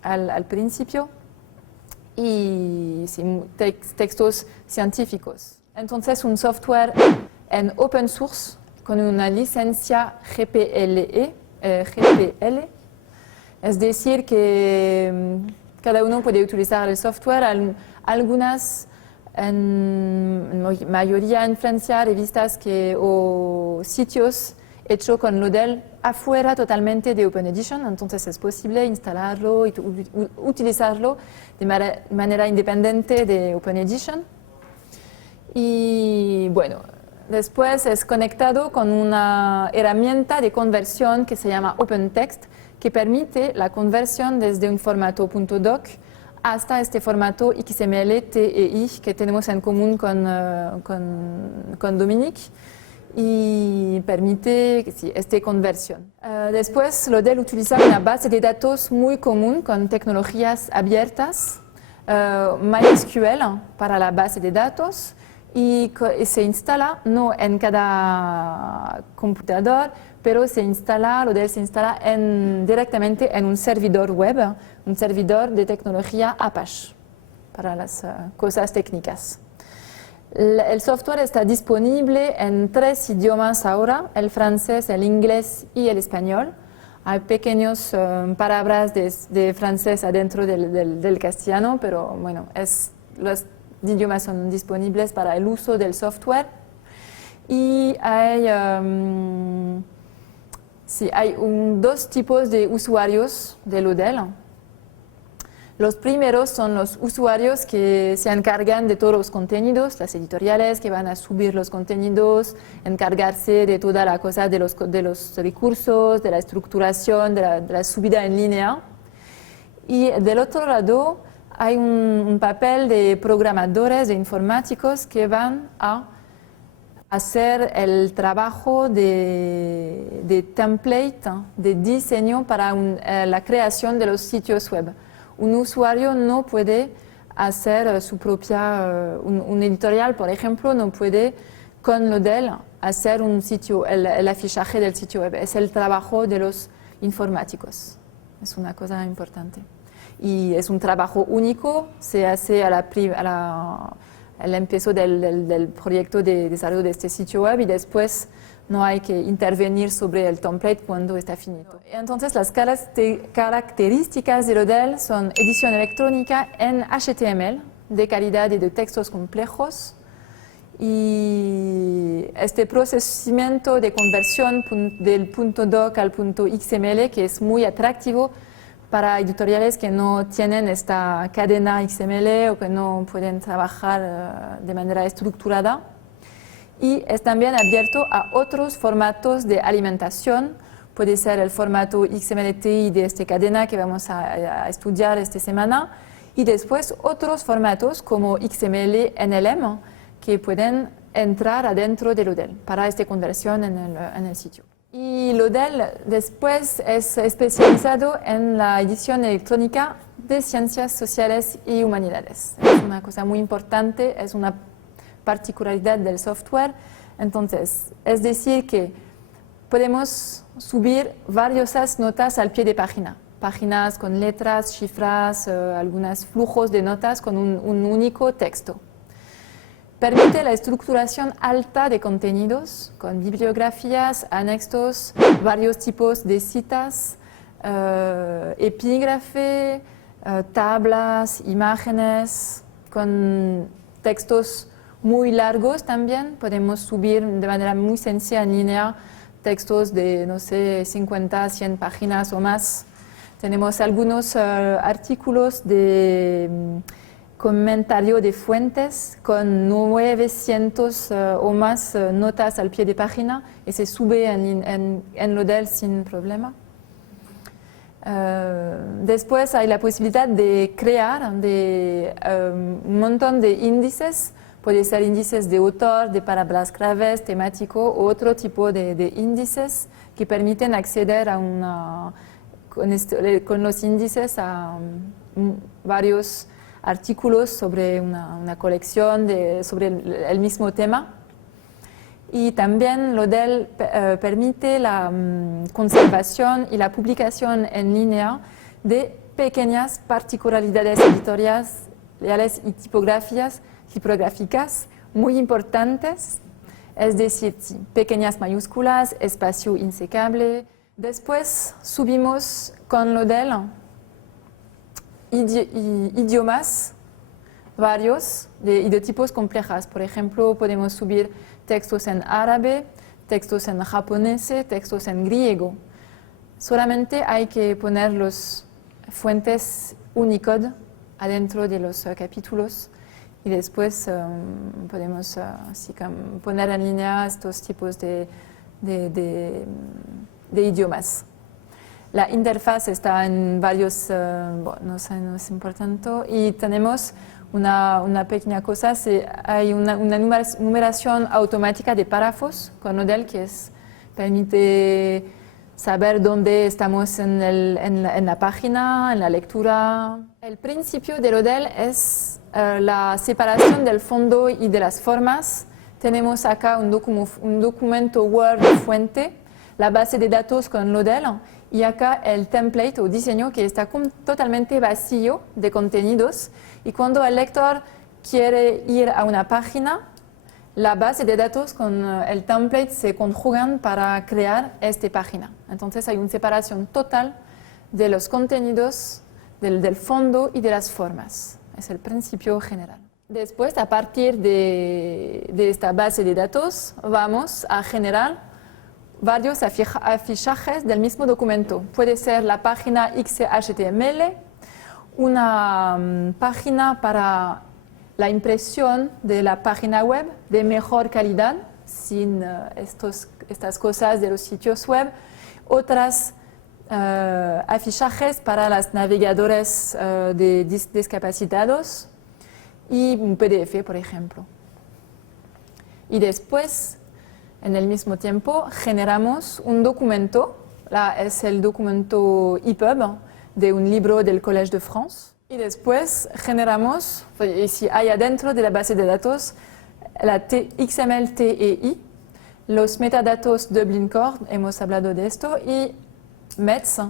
al principio y sí, textos científicos. Entonces, un software en open source con una licencia GPL, es decir, que cada uno puede utilizar el software, algunas, en mayoría en Francia, revistas o sitios hechos con Lodel afuera totalmente de Open Edition, entonces es posible instalarlo y utilizarlo de manera independiente de Open Edition. Y bueno, después es conectado con una herramienta de conversión que se llama OpenText, que permite la conversión desde un formato .doc hasta este formato XML, TEI que tenemos en común con Dominique y permite esta conversión. Después, Lodel utiliza una base de datos muy común con tecnologías abiertas, MySQL para la base de datos, y se instala no en cada computador, pero Lodel se instala directamente en un servidor web, un servidor de tecnología Apache para las cosas técnicas. El software está disponible en 3 idiomas ahora, el francés, el inglés y el español. Hay pequeñas palabras de francés adentro del castellano, pero bueno, los idiomas son disponibles para el uso del software. Y hay, hay dos tipos de usuarios de Lodel. Los primeros son los usuarios que se encargan de todos los contenidos, las editoriales que van a subir los contenidos, encargarse de toda la cosa de los recursos, de la estructuración, de la subida en línea. Y del otro lado hay un papel de programadores, de informáticos que van a hacer el trabajo de template, de diseño para la creación de los sitios web. Un usuario no puede hacer su propia, un editorial, por ejemplo, no puede con Lodel hacer un sitio, el afichaje del sitio web. Es el trabajo de los informáticos. Es una cosa importante. Y es un trabajo único, se hace al empiezo del proyecto de desarrollo de este sitio web y después no hay que intervenir sobre el template cuando está finito. Entonces, las características de Lodel son edición electrónica en HTML, de calidad y de textos complejos, y este procesamiento de conversión del .doc al .xml, que es muy atractivo para editoriales que no tienen esta cadena XML o que no pueden trabajar de manera estructurada. Y es también abierto a otros formatos de alimentación. Puede ser el formato XML-TI de esta cadena que vamos a estudiar esta semana y después otros formatos como XML-NLM que pueden entrar adentro de Lodel para esta conversión en el sitio. Y Lodel después es especializado en la edición electrónica de ciencias sociales y humanidades. Es una cosa muy importante, es una particularidad del software. Entonces, es decir que podemos subir varias notas al pie de página. Páginas con letras, cifras, algunos flujos de notas con un único texto. Permite la estructuración alta de contenidos con bibliografías, anexos, varios tipos de citas, epígrafe, tablas, imágenes, con textos muy largos también. Podemos subir de manera muy sencilla en línea textos de, no sé, 50, 100 páginas o más. Tenemos algunos artículos de comentario de fuentes con 900 o más notas al pie de página y se sube en Lodel sin problema. Después hay la posibilidad de crear un montón de índices. Puede ser índices de autor, de palabras claves, temático o otro tipo de índices que permiten acceder a con los índices a varios artículos sobre una colección sobre el mismo tema. Y también Lodel permite la conservación y la publicación en línea de pequeñas particularidades editoriales y tipográficas muy importantes, es decir, pequeñas mayúsculas, espacio insecable. Después subimos con Lodel idiomas varios y de tipos complejos. Por ejemplo, podemos subir textos en árabe, textos en japonés, textos en griego. Solamente hay que poner las fuentes Unicode adentro de los capítulos y después podemos poner en línea estos tipos de idiomas. La interfaz está en varios, no es importante, y tenemos una pequeña cosa, hay una numeración automática de párrafos con Lodel que permite saber dónde estamos en la página, en la lectura. El principio de Lodel es la separación del fondo y de las formas. Tenemos acá un documento Word fuente, la base de datos con Lodel, y acá el template o diseño que está totalmente vacío de contenidos. Y cuando el lector quiere ir a una página, la base de datos con el template se conjugan para crear esta página. Entonces hay una separación total de los contenidos, del fondo y de las formas. Es el principio general. Después, a partir de esta base de datos, vamos a generar varios afichajes del mismo documento. Puede ser la página XHTML, una página para la impresión de la página web de mejor calidad, sin estas cosas de los sitios web, otras afichajes para los navegadores de discapacitados y un PDF, por ejemplo. Y después, en el mismo tiempo, generamos un documento, es el documento EPUB de un libro del Collège de France. Y después generamos, si hay adentro de la base de datos, la XML TEI, los metadatos Dublin Core, hemos hablado de esto, y METS,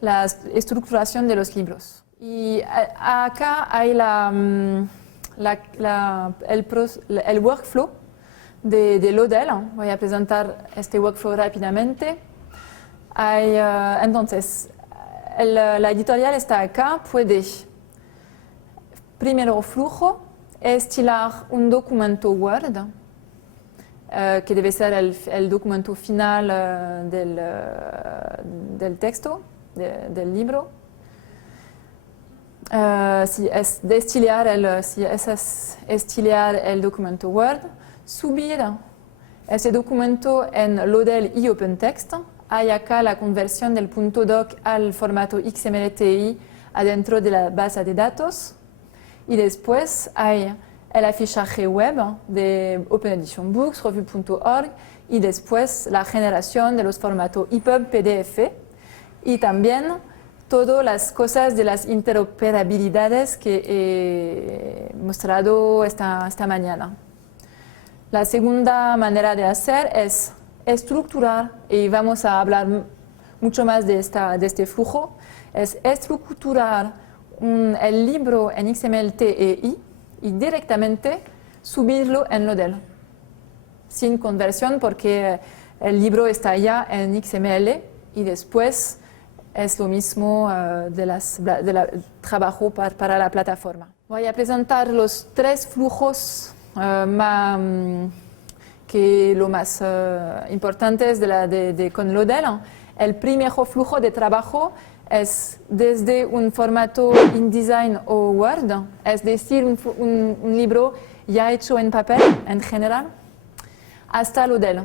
la estructuración de los libros. Y acá hay el workflow de Lodel. Voy a presentar este workflow rápidamente. Entonces, la editorial está acá, puede, primero flujo, estilar un documento Word, que debe ser el documento final del texto, del libro. Si es estilar el documento Word, subir ese documento en Lodel y OpenText. Hay acá la conversión del punto doc al formato XML-TEI adentro de la base de datos. Y después hay el afichaje web de Open Edition Books, revue.org, y después la generación de los formatos EPUB, PDF, y también todas las cosas de las interoperabilidades que he mostrado esta mañana. La segunda manera de hacer es estructurar, y vamos a hablar mucho más de este flujo, es estructurar el libro en XML-TEI y directamente subirlo en Lodel, sin conversión porque el libro está ya en XML y después es lo mismo del trabajo para la plataforma. Voy a presentar los tres flujos que lo más importantes con Lodel. El primer flujo de trabajo es desde un formato InDesign o Word, es decir, un libro ya hecho en papel en general, hasta Lodel.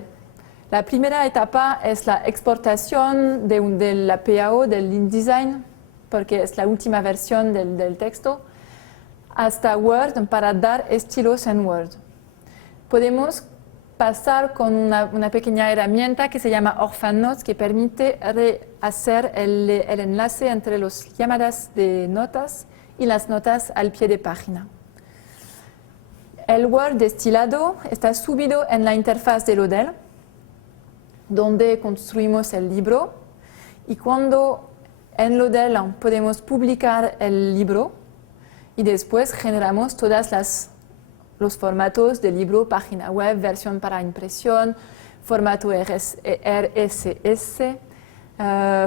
La primera etapa es la exportación de la PAO, del InDesign, porque es la última versión del texto, hasta Word para dar estilos en Word. Podemos pasar con una pequeña herramienta que se llama Orphan Notes, que permite hacer el enlace entre las llamadas de notas y las notas al pie de página. El Word destilado está subido en la interfaz del Odel, donde construimos el libro, y cuando en Odel podemos publicar el libro y después generamos todos los formatos del libro, página web, versión para impresión, formato RSS,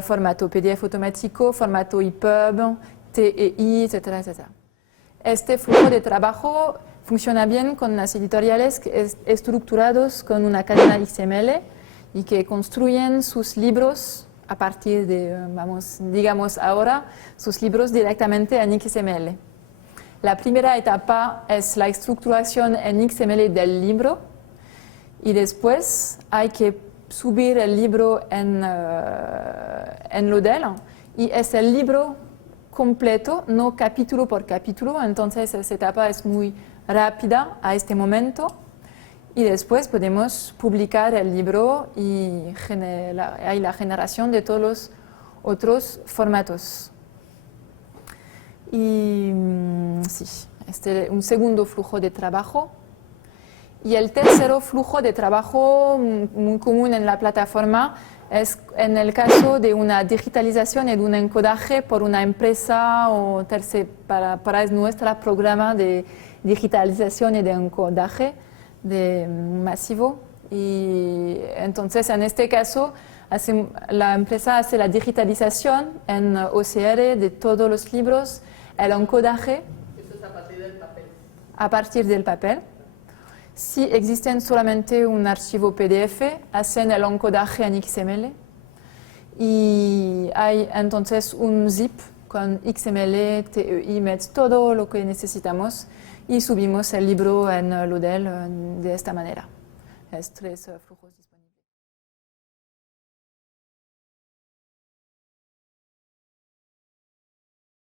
formato PDF automático, formato EPUB, TEI, etcétera, etcétera. Este flujo de trabajo funciona bien con las editoriales estructurados con una cadena XML y que construyen sus libros a partir de, digamos ahora, sus libros directamente en XML. La primera etapa es la estructuración en XML del libro y después hay que subir el libro en Odel y es el libro completo, no capítulo por capítulo, entonces esa etapa es muy rápida a este momento y después podemos publicar el libro y hay la generación de todos los otros formatos. Y sí, este es un segundo flujo de trabajo. Y el tercer flujo de trabajo muy común en la plataforma es en el caso de una digitalización y de un encodaje por una empresa o para nuestro programa de digitalización y de encodaje masivo. Y entonces en este caso la empresa hace la digitalización en OCR de todos los libros, el encodaje. Eso es a partir del papel. A partir del papel. Si existen solamente un archivo PDF, hacen el encodaje en XML y hay entonces un zip con XML, TEI, MET, todo lo que necesitamos y subimos el libro en Odel de esta manera. Es tres flujos.